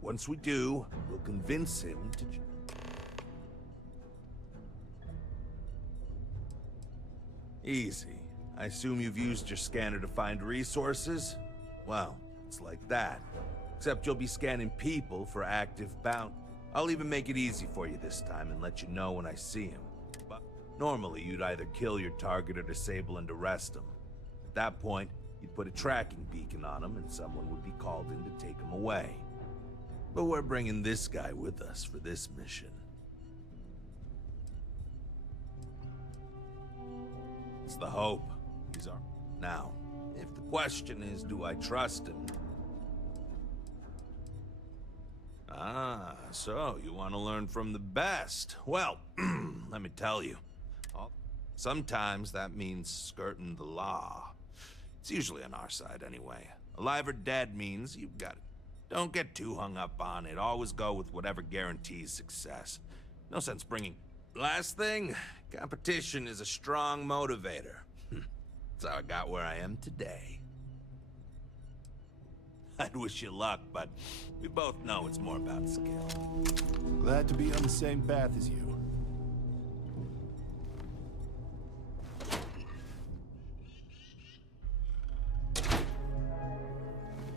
once we do, we'll convince him to... Easy. I assume you've used your scanner to find resources? Well, it's like that. Except you'll be scanning people for active bounty. I'll even make it easy for you this time and let you know when I see him. But normally, you'd either kill your target or disable and arrest him. At that point, you'd put a tracking beacon on him and someone would be called in to take him away. But we're bringing this guy with us for this mission. It's the hope. He's our... Now, if the question is, do I trust him? Ah, so you want to learn from the best. Well, let me tell you. Sometimes that means skirting the law. It's usually on our side anyway. Alive or dead means you've got it. Don't get too hung up on it. Always go with whatever guarantees success. No sense bringing... Last thing, competition is a strong motivator. That's how I got where I am today. I'd wish you luck, but we both know it's more about skill. Glad to be on the same path as you.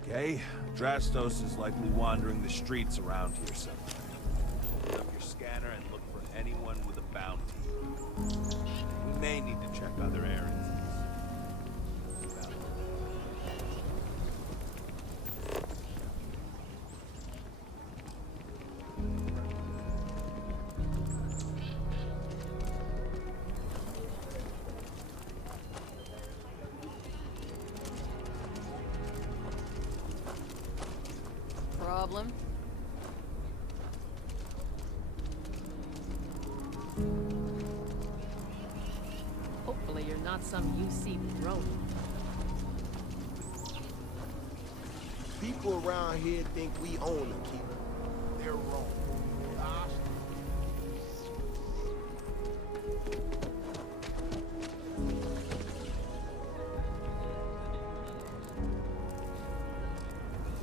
Okay, Anyway, Drastos is likely wandering the streets around here somewhere. Open up your scanner and look for anyone with a bounty. We may need to check other areas. Problem? Hopefully you're not some UC drone. People around here think we own them, Keeler. They're wrong.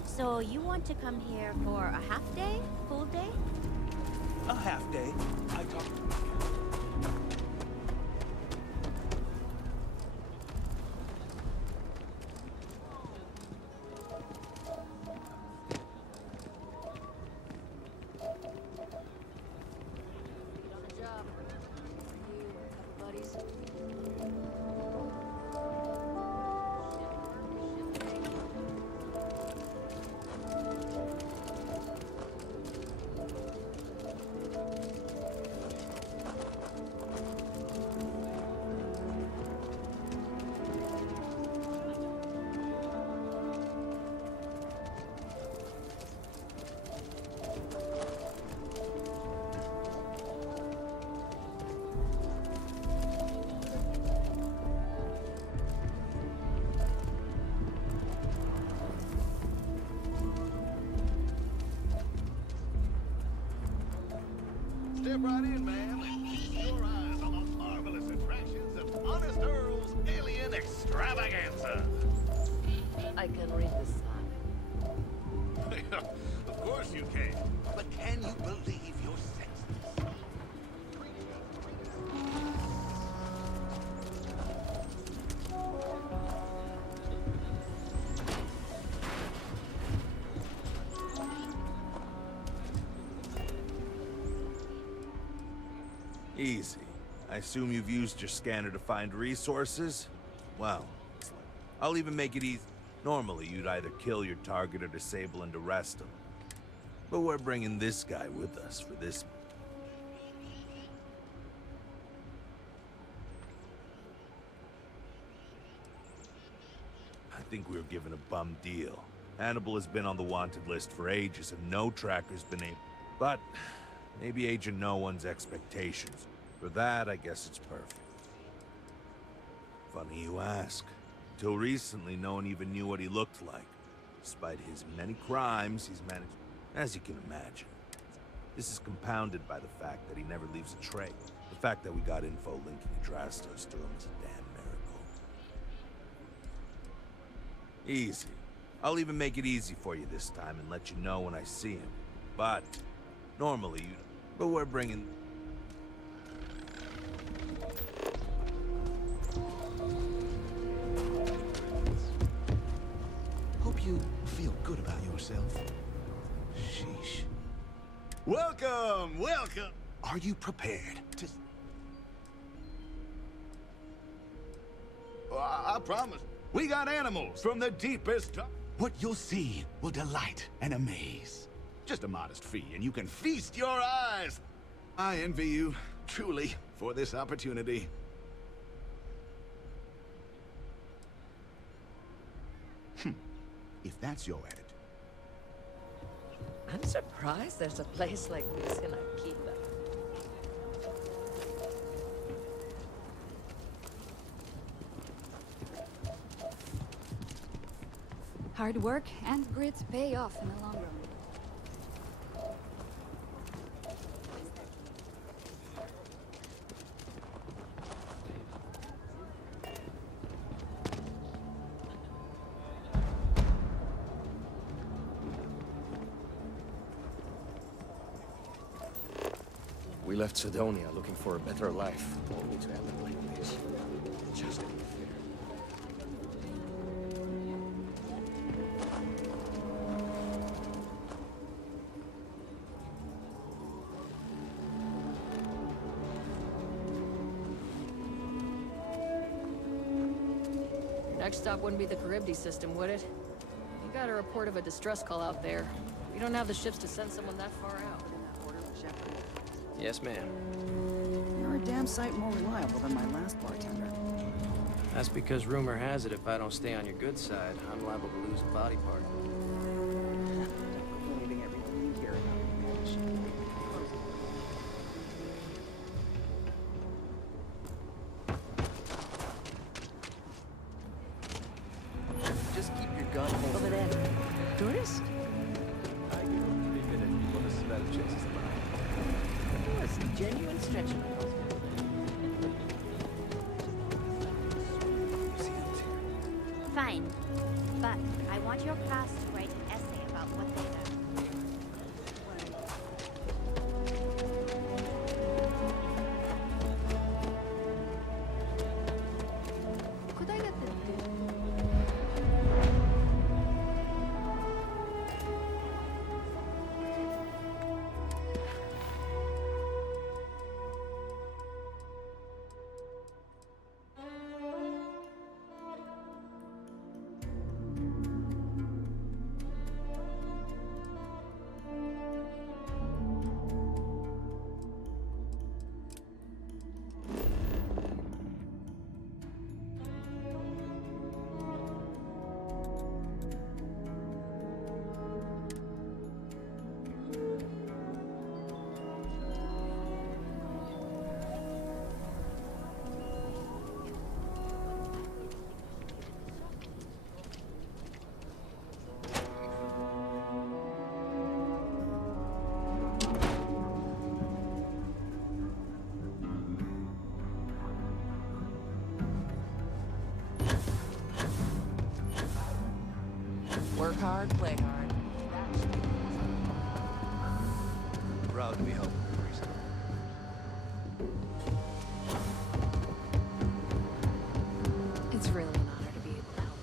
So you want to come here for a half day? Full day? A half day. I talked to him. Good job. You, couple buddies. Step right in, ma'am, and feast your eyes on the marvelous attractions of Honest Earl's Alien Extravaganza. I can read the sign. Of course you can. But can you believe your senses? Easy. I assume you've used your scanner to find resources? Well, I'll even make it easy. Normally, you'd either kill your target or disable and arrest him. But we're bringing this guy with us for this. I think we were given a bum deal. Hannibal has been on the wanted list for ages and no tracker's been able. But maybe Agent No One's expectations. For that, I guess it's perfect. Funny you ask. Until recently, no one even knew what he looked like. Despite his many crimes, he's managed, as you can imagine. This is compounded by the fact that he never leaves a trace. The fact that we got info linking Drastos to him is a damn miracle. Easy. I'll even make it easy for you this time and let you know when I see him. But normally you... But we're bringing... Hope you feel good about yourself. Sheesh. Welcome, welcome. Are you prepared to... I promise. We got animals from the deepest... What you'll see will delight and amaze. Just a modest fee, and you can feast your eyes. I envy you, truly, for this opportunity. If that's your attitude. I'm surprised there's a place like this in Aquila. Hard work and grit pay off in the long run. We left Sidonia looking for a better life, only to end up like this. Just ain't fair. Next stop wouldn't be the Charybdis system, would it? You got a report of a distress call out there. We don't have the ships to send someone that far out. Yes, ma'am. You're a damn sight more reliable than my last bartender. That's because rumor has it if I don't stay on your good side, I'm liable to lose a body part. Believing everything you hear about me. Just keep your gun holstered. Over there. Tourist? I give them 3 minutes before the smell chases them out. Tourist, genuine stretching. Fine. But I want your class to write an essay about what they know. Could I get the... Work hard, play hard. Proud to be helping you, Reese. It's really an honor to be able to help.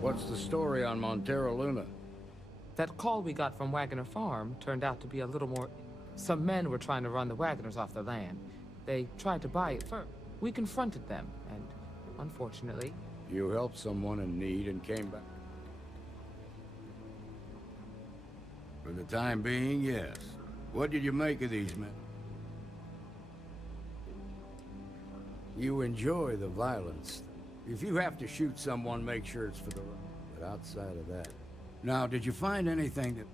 What's the story on Montero Luna? That call we got from Wagoner Farm turned out to be a little more... Some men were trying to run the Wagoners off the land. They tried to buy it first. We confronted them, and unfortunately... You helped someone in need and came back. For the time being, yes. What did you make of these men? You enjoy the violence. If you have to shoot someone, make sure it's for the... But outside of that... Now, did you find anything that...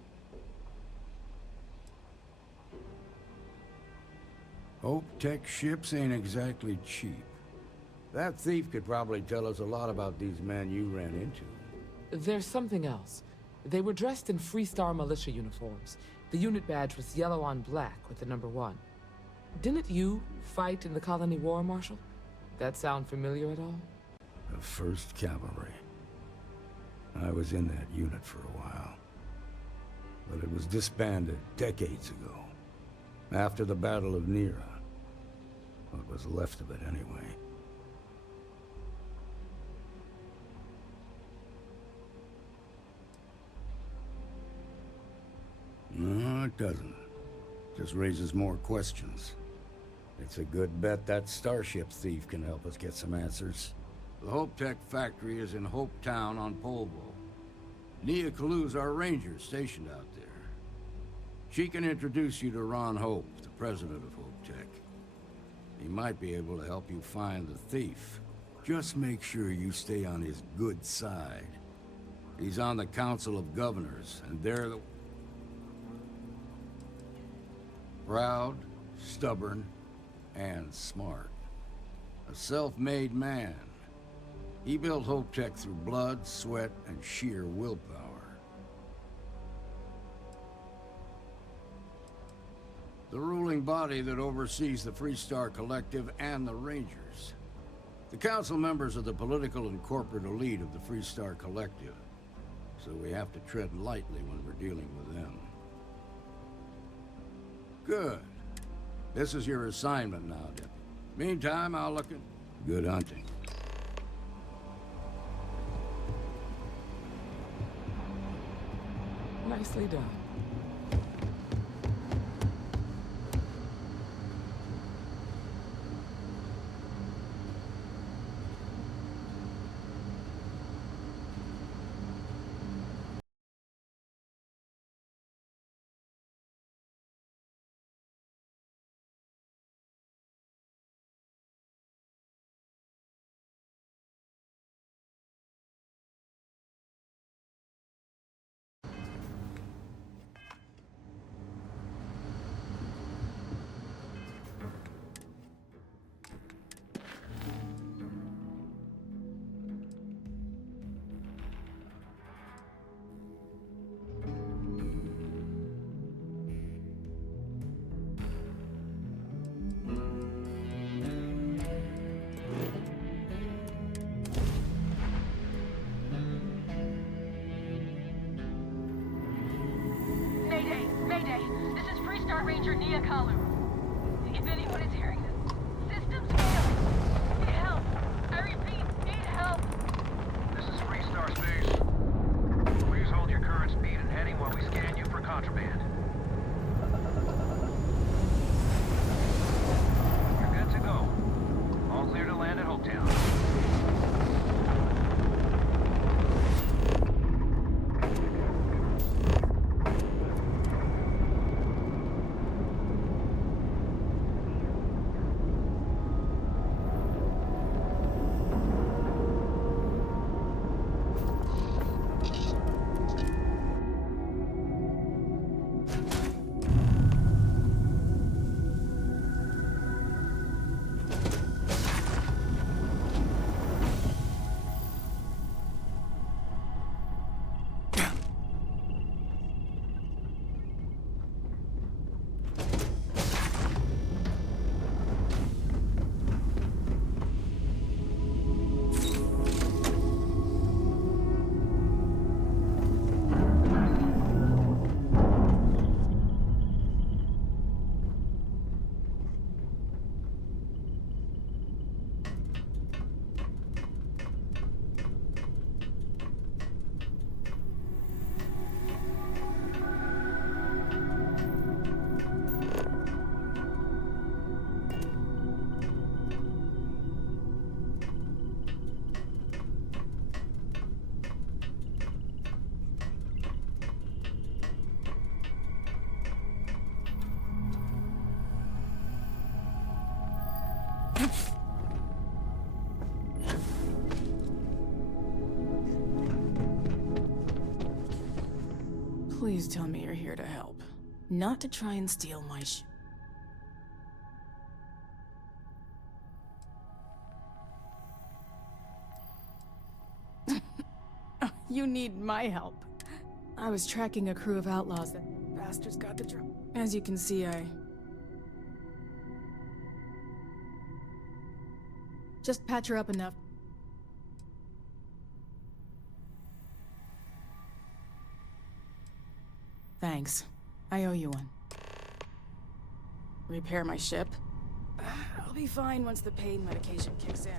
Hope Tech ships ain't exactly cheap. That thief could probably tell us a lot about these men you ran into. There's something else. They were dressed in Freestar militia uniforms. The unit badge was yellow on black with the number 1. Didn't you fight in the Colony War, Marshal? That sound familiar at all? The 1st Cavalry. I was in that unit for a while. But it was disbanded decades ago. After the Battle of Nera. What was left of it, anyway. No, it doesn't. Just raises more questions. It's a good bet that starship thief can help us get some answers. The Hope Tech factory is in Hope Town on Polvo. Nia Kalu's our ranger stationed out there. She can introduce you to Ron Hope, the president of Hope Tech. He might be able to help you find the thief. Just make sure you stay on his good side. He's on the Council of Governors, and they're the... Proud, stubborn, and smart. A self-made man. He built Hope Tech through blood, sweat, and sheer willpower. The ruling body that oversees the Freestar Collective and the Rangers. The council members are the political and corporate elite of the Freestar Collective, so we have to tread lightly when we're dealing with them. Good. This is your assignment now, Deputy. Meantime, I'll look at... Good hunting. Nicely done. Mayday! Mayday! This is Freestar Ranger Nia Kalu. If anyone is hearing this, systems failing. Need help. I repeat, need help. This is Freestar Space. Please hold your current speed and heading while we scan you for contraband. You're good to go. All clear to land at Hopetown. Please tell me you're here to help. Not to try and steal my You need my help. I was tracking a crew of outlaws that bastards got the drop. As you can see, just patch her up enough. Thanks. I owe you one. Repair my ship? I'll be fine once the pain medication kicks in.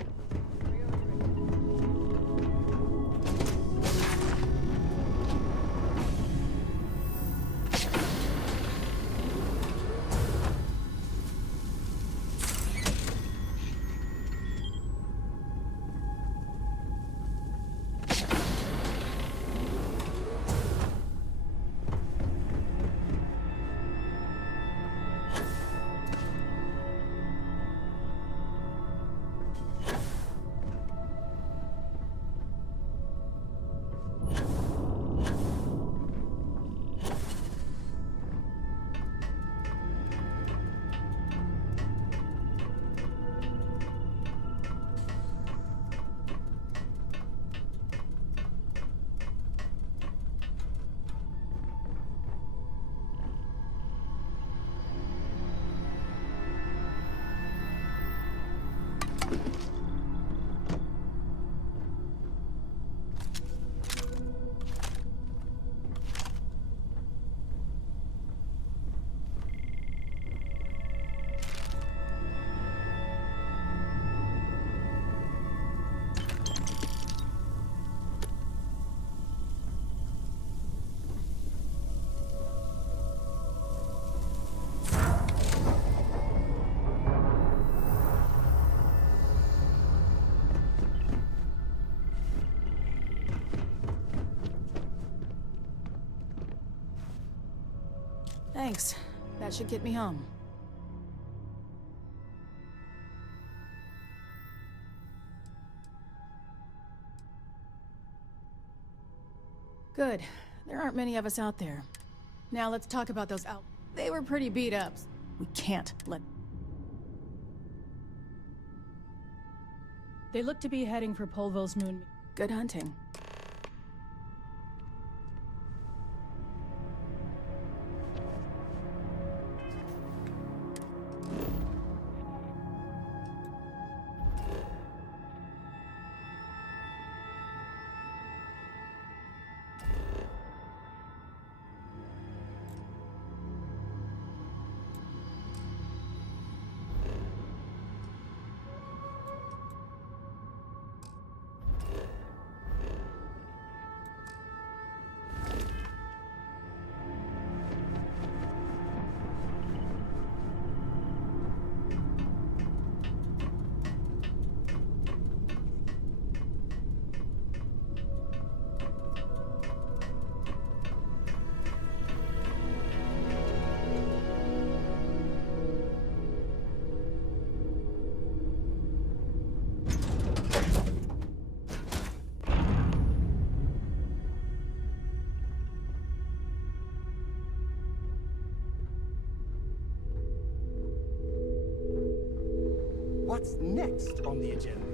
Thanks. That should get me home. Good. There aren't many of us out there. Now let's talk about those out. They were pretty beat up. We can't let... They look to be heading for Polvo's moon. Good hunting. What's next on the agenda?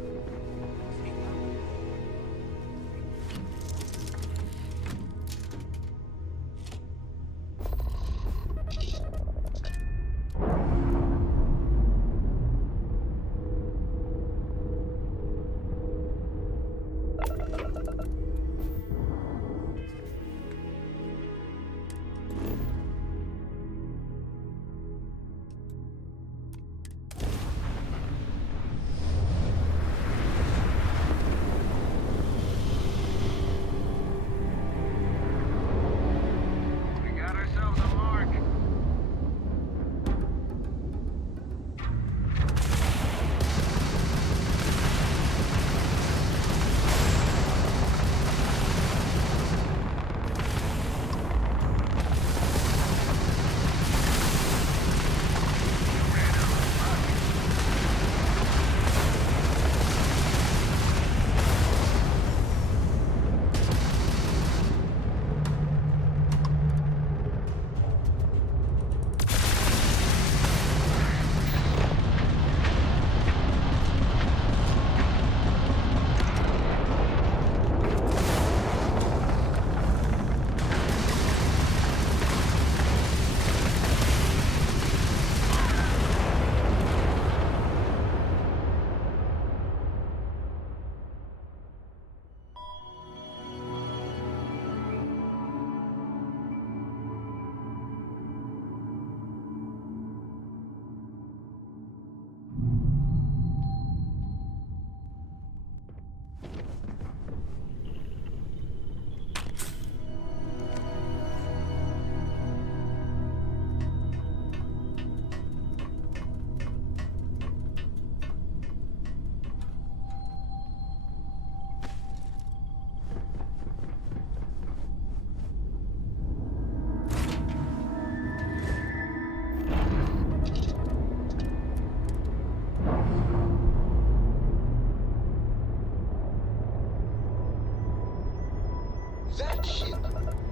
That ship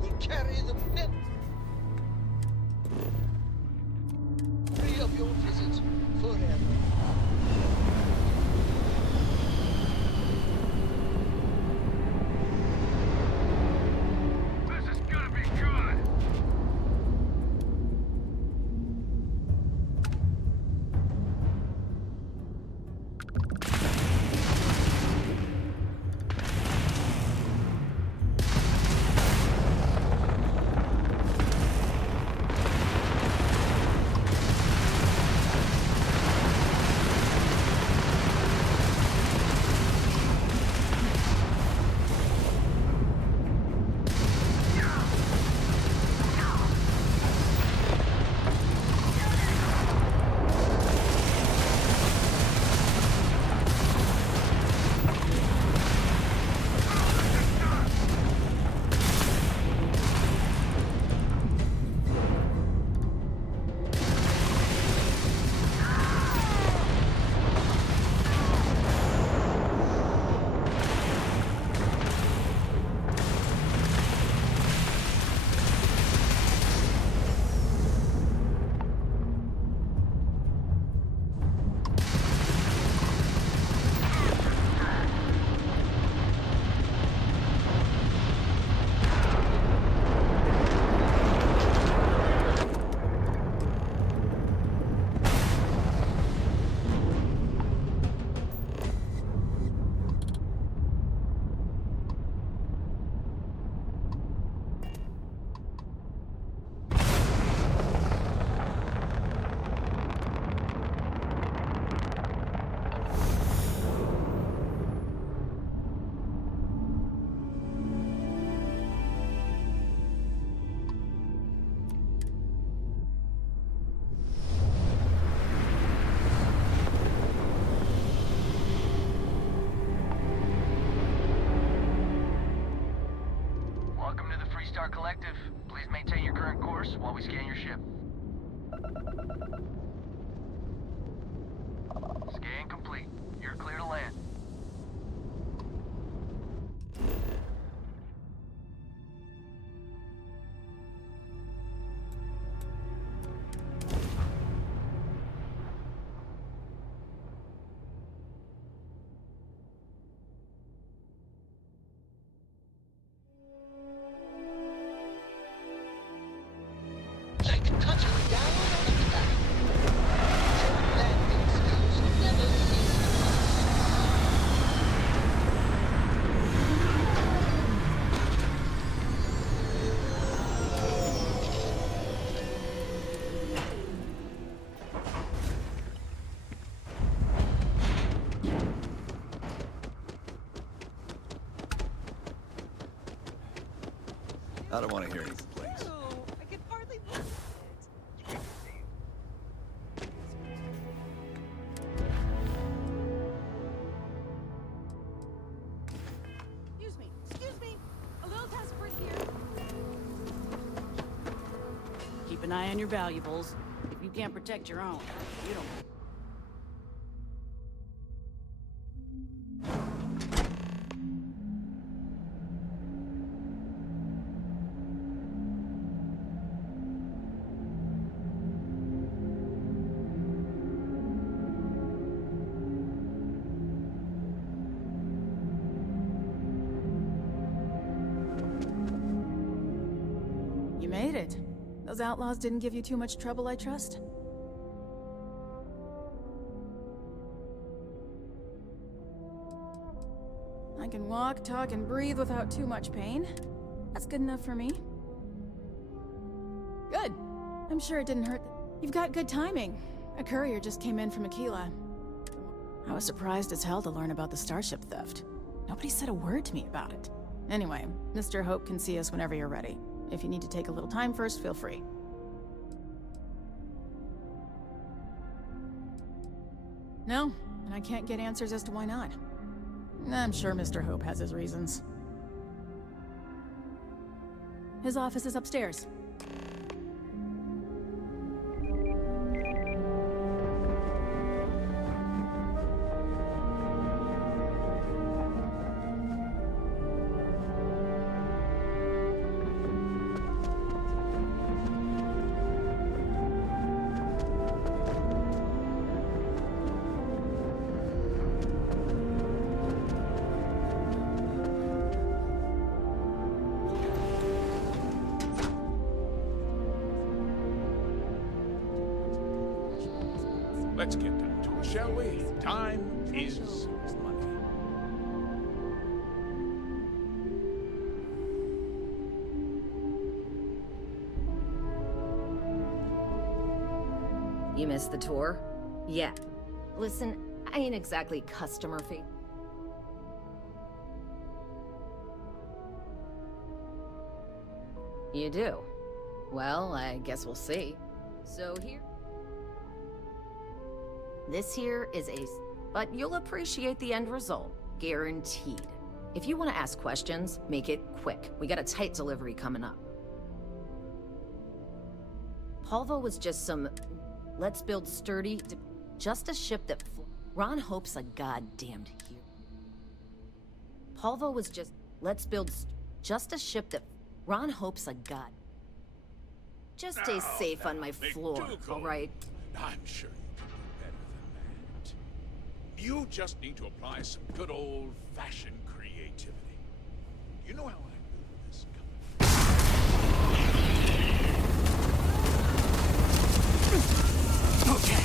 will carry the memory of your visit forever. This is gonna be good! Freestar Collective, please maintain your current course while we scan your ship. Scan complete. You're clear to land. Like touching down on a planet. Your landing skills never cease to impress. I don't want to hear any complaints. I can hardly believe it. Excuse me. A little desperate here. Keep an eye on your valuables. If you can't protect your own, you don't. You made it. Those outlaws didn't give you too much trouble, I trust? I can walk, talk, and breathe without too much pain. That's good enough for me. Good. I'm sure it didn't hurt. You've got good timing. A courier just came in from Aquila. I was surprised as hell to learn about the starship theft. Nobody said a word to me about it. Anyway, Mr. Hope can see us whenever you're ready. If you need to take a little time first, feel free. No, and I can't get answers as to why not. I'm sure Mr. Hope has his reasons. His office is upstairs. Let's get down to it, shall we? Time is money. You missed the tour? Yeah. Listen, I ain't exactly customer fee. You do? Well, I guess we'll see. So here... This here is but you'll appreciate the end result. Guaranteed. If you want to ask questions, make it quick. We got a tight delivery coming up. Polvo was just some... Let's build sturdy... Just a ship that... Ron Hope's a goddamned hero. Polvo was just... Let's build... Just a ship that... Ron Hope's a god... Just stay safe on my floor, alright? I'm sure you can do better than that. You just need to apply some good old-fashioned creativity. You know how I knew this coming. Okay.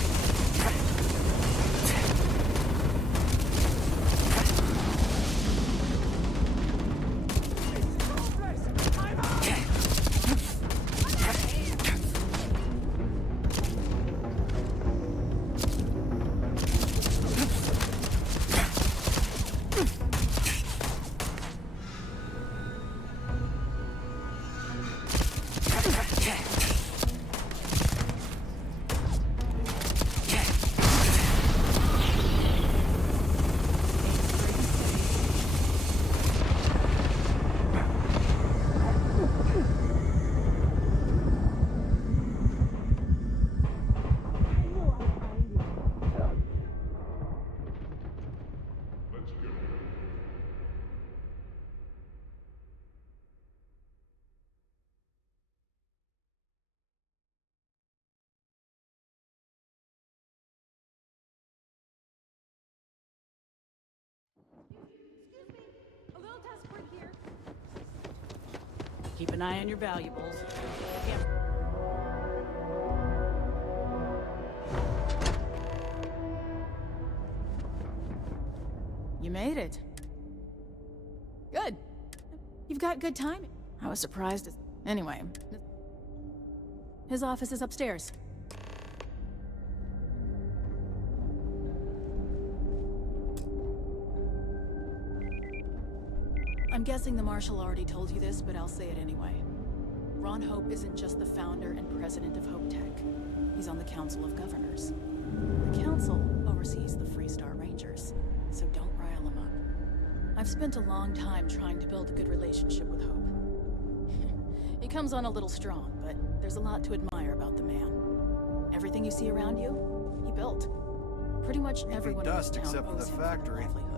Keep an eye on your valuables. Can't- You made it. Good. You've got good timing. I was surprised as... Anyway. His office is upstairs. I'm guessing the Marshal already told you this, but I'll say it anyway. Ron Hope isn't just the founder and president of Hope Tech. He's on the Council of Governors. The Council oversees the Freestar Rangers, so don't rile him up. I've spent a long time trying to build a good relationship with Hope. He comes on a little strong, but there's a lot to admire about the man. Everything you see around you, he built. Pretty much everyone in this dust town except for owes the him factory. a livelihood.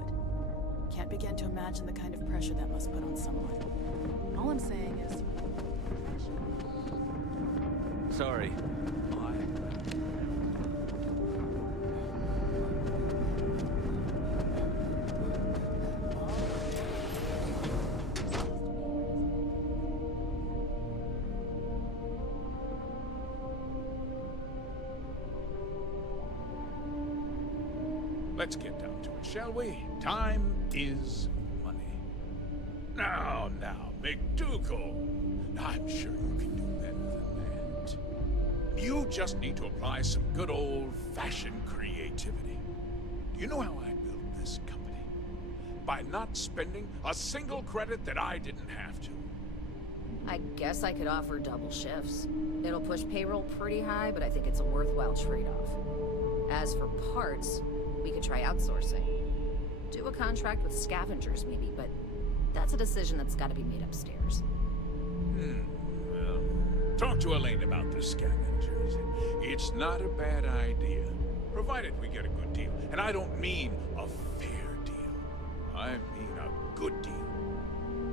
Can't begin to imagine the kind of pressure that must put on someone. All I'm saying is... Sorry. Let's get down to it, shall we? Time is money. Now, McDougal. I'm sure you can do better than that. You just need to apply some good old-fashioned creativity. Do you know how I built this company? By not spending a single credit that I didn't have to. I guess I could offer double shifts. It'll push payroll pretty high, but I think it's a worthwhile trade-off. As for parts, we could try outsourcing. Do a contract with scavengers, maybe, but that's a decision that's got to be made upstairs. Well, talk to Elaine about the scavengers. It's not a bad idea, provided we get a good deal. And I don't mean a fair deal. I mean a good deal.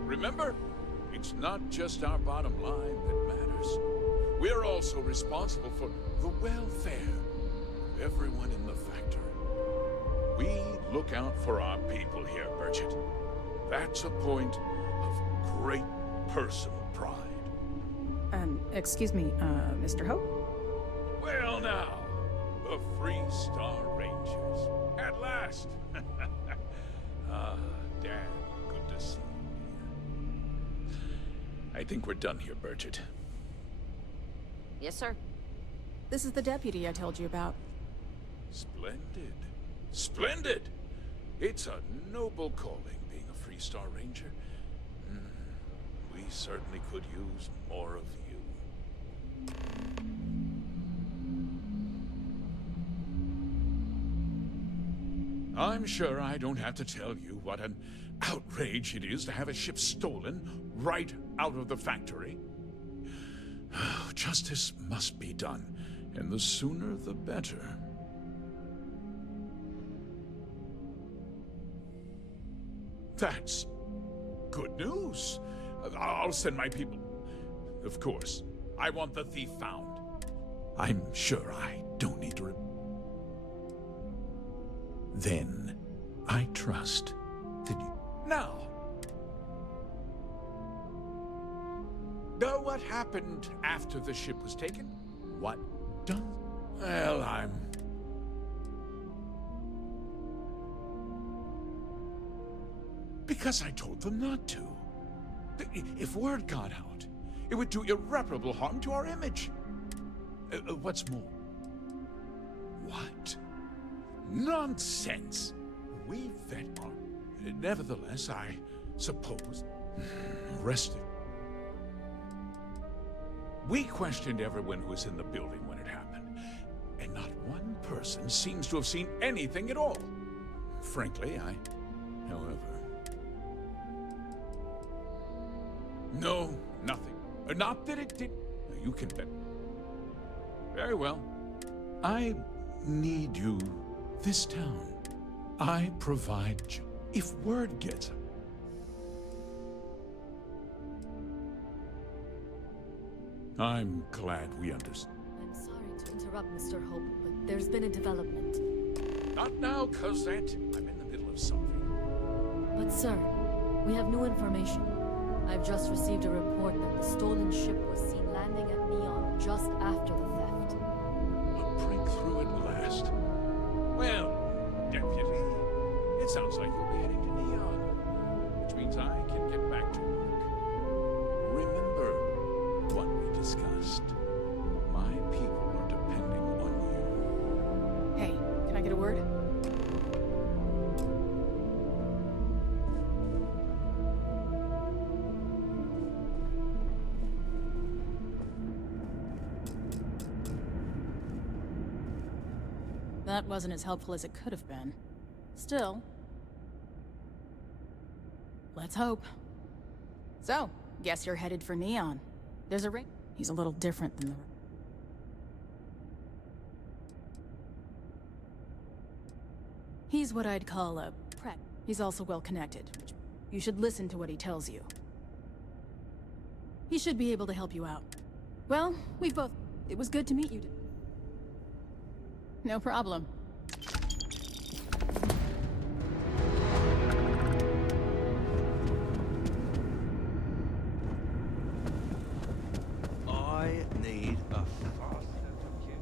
Remember, it's not just our bottom line that matters. We're also responsible for the welfare of everyone in the factory. We look out for our people here, Bridget. That's a point of great personal pride. Excuse me, Mr. Hope? Well now, the Freestar Rangers. At last! Damn, good to see you. I think we're done here, Bridget. Yes, sir. This is the deputy I told you about. Splendid. Splendid! It's a noble calling, being a Freestar Ranger. We certainly could use more of you. I'm sure I don't have to tell you what an outrage it is to have a ship stolen right out of the factory. Justice must be done, and the sooner the better. That's good news. I'll send my people. Of course, I want the thief found. I'm sure I don't need to Then, I trust that you... Now! Know what happened after the ship was taken? What done? Well, I'm... Because I told them not to. If word got out, it would do irreparable harm to our image. What's more? What? Nonsense! We vet our... Nevertheless, I suppose... Rested. We questioned everyone who was in the building when it happened, and not one person seems to have seen anything at all. Frankly, however... No, nothing. Not that it did... You can bet. Very well. I need you. This town. I provide you. If word gets out. I'm glad we understand. I'm sorry to interrupt, Mr. Hope, but there's been a development. Not now, Cosette. I'm in the middle of something. But sir, we have new information. I've just received a report that the stolen ship was seen landing at Neon just after the theft. A breakthrough at last. Well, Deputy, it sounds like you'll be heading to Neon, which means I can get back to work. Remember what we discussed. My people are depending on you. Hey, can I get a word? That wasn't as helpful as it could have been. Still, let's hope. So, guess you're headed for Neon. There's a ring. He's a little different than the... He's what I'd call a prep. He's also well connected. You should listen to what he tells you. He should be able to help you out. Well, we've both... It was good to meet you. No problem. I need a fast kit.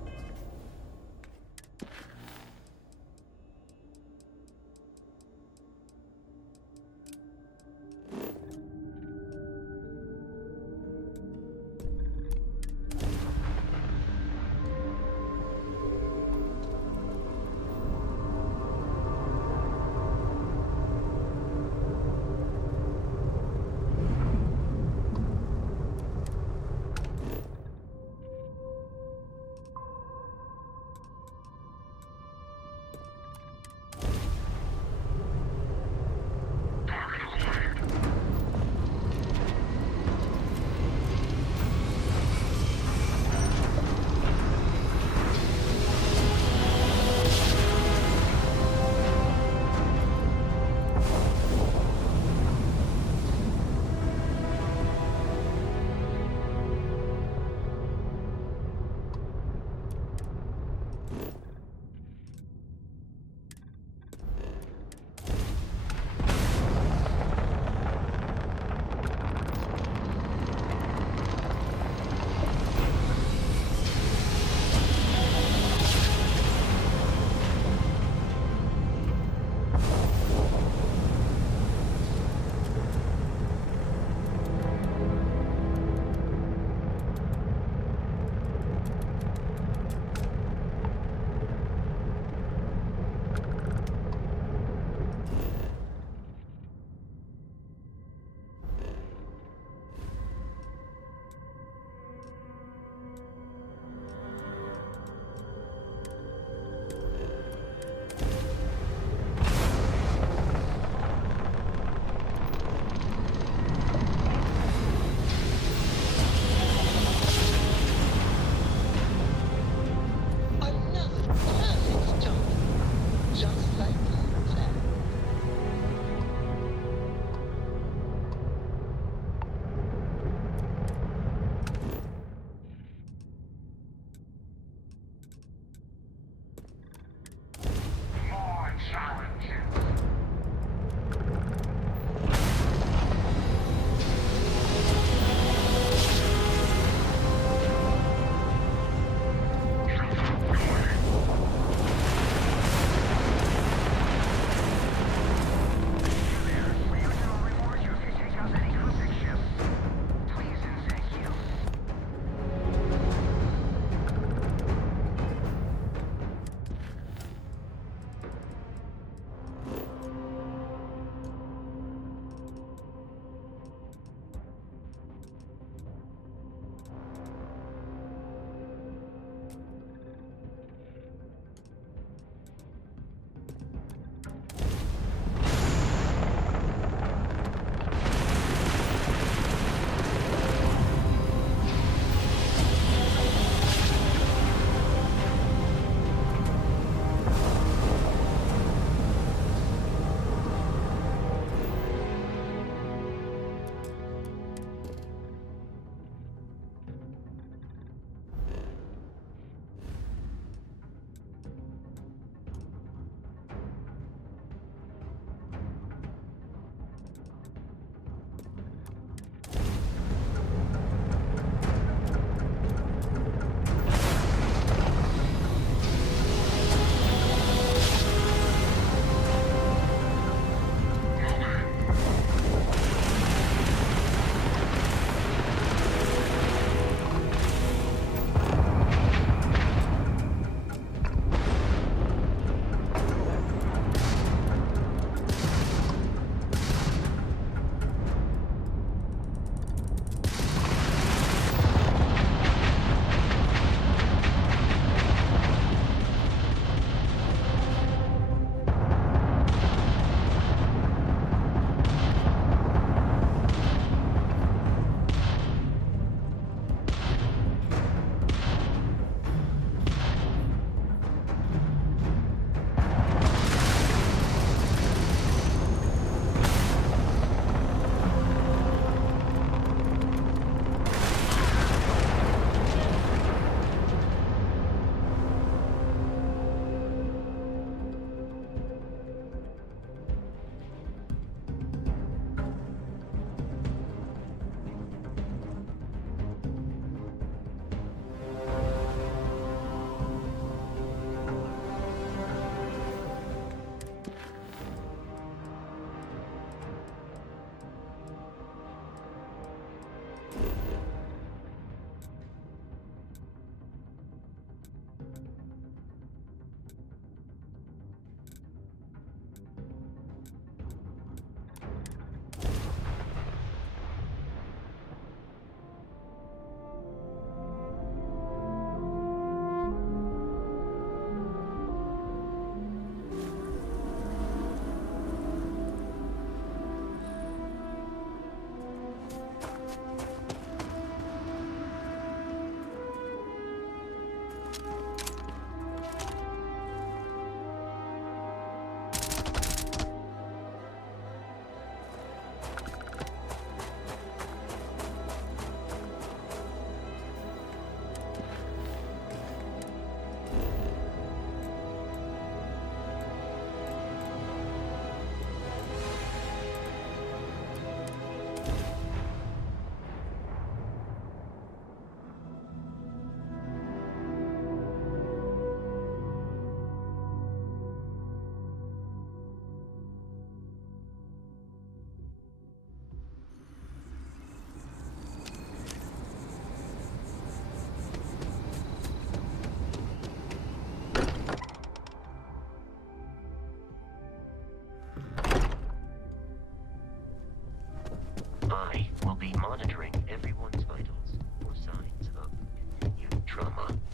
trauma.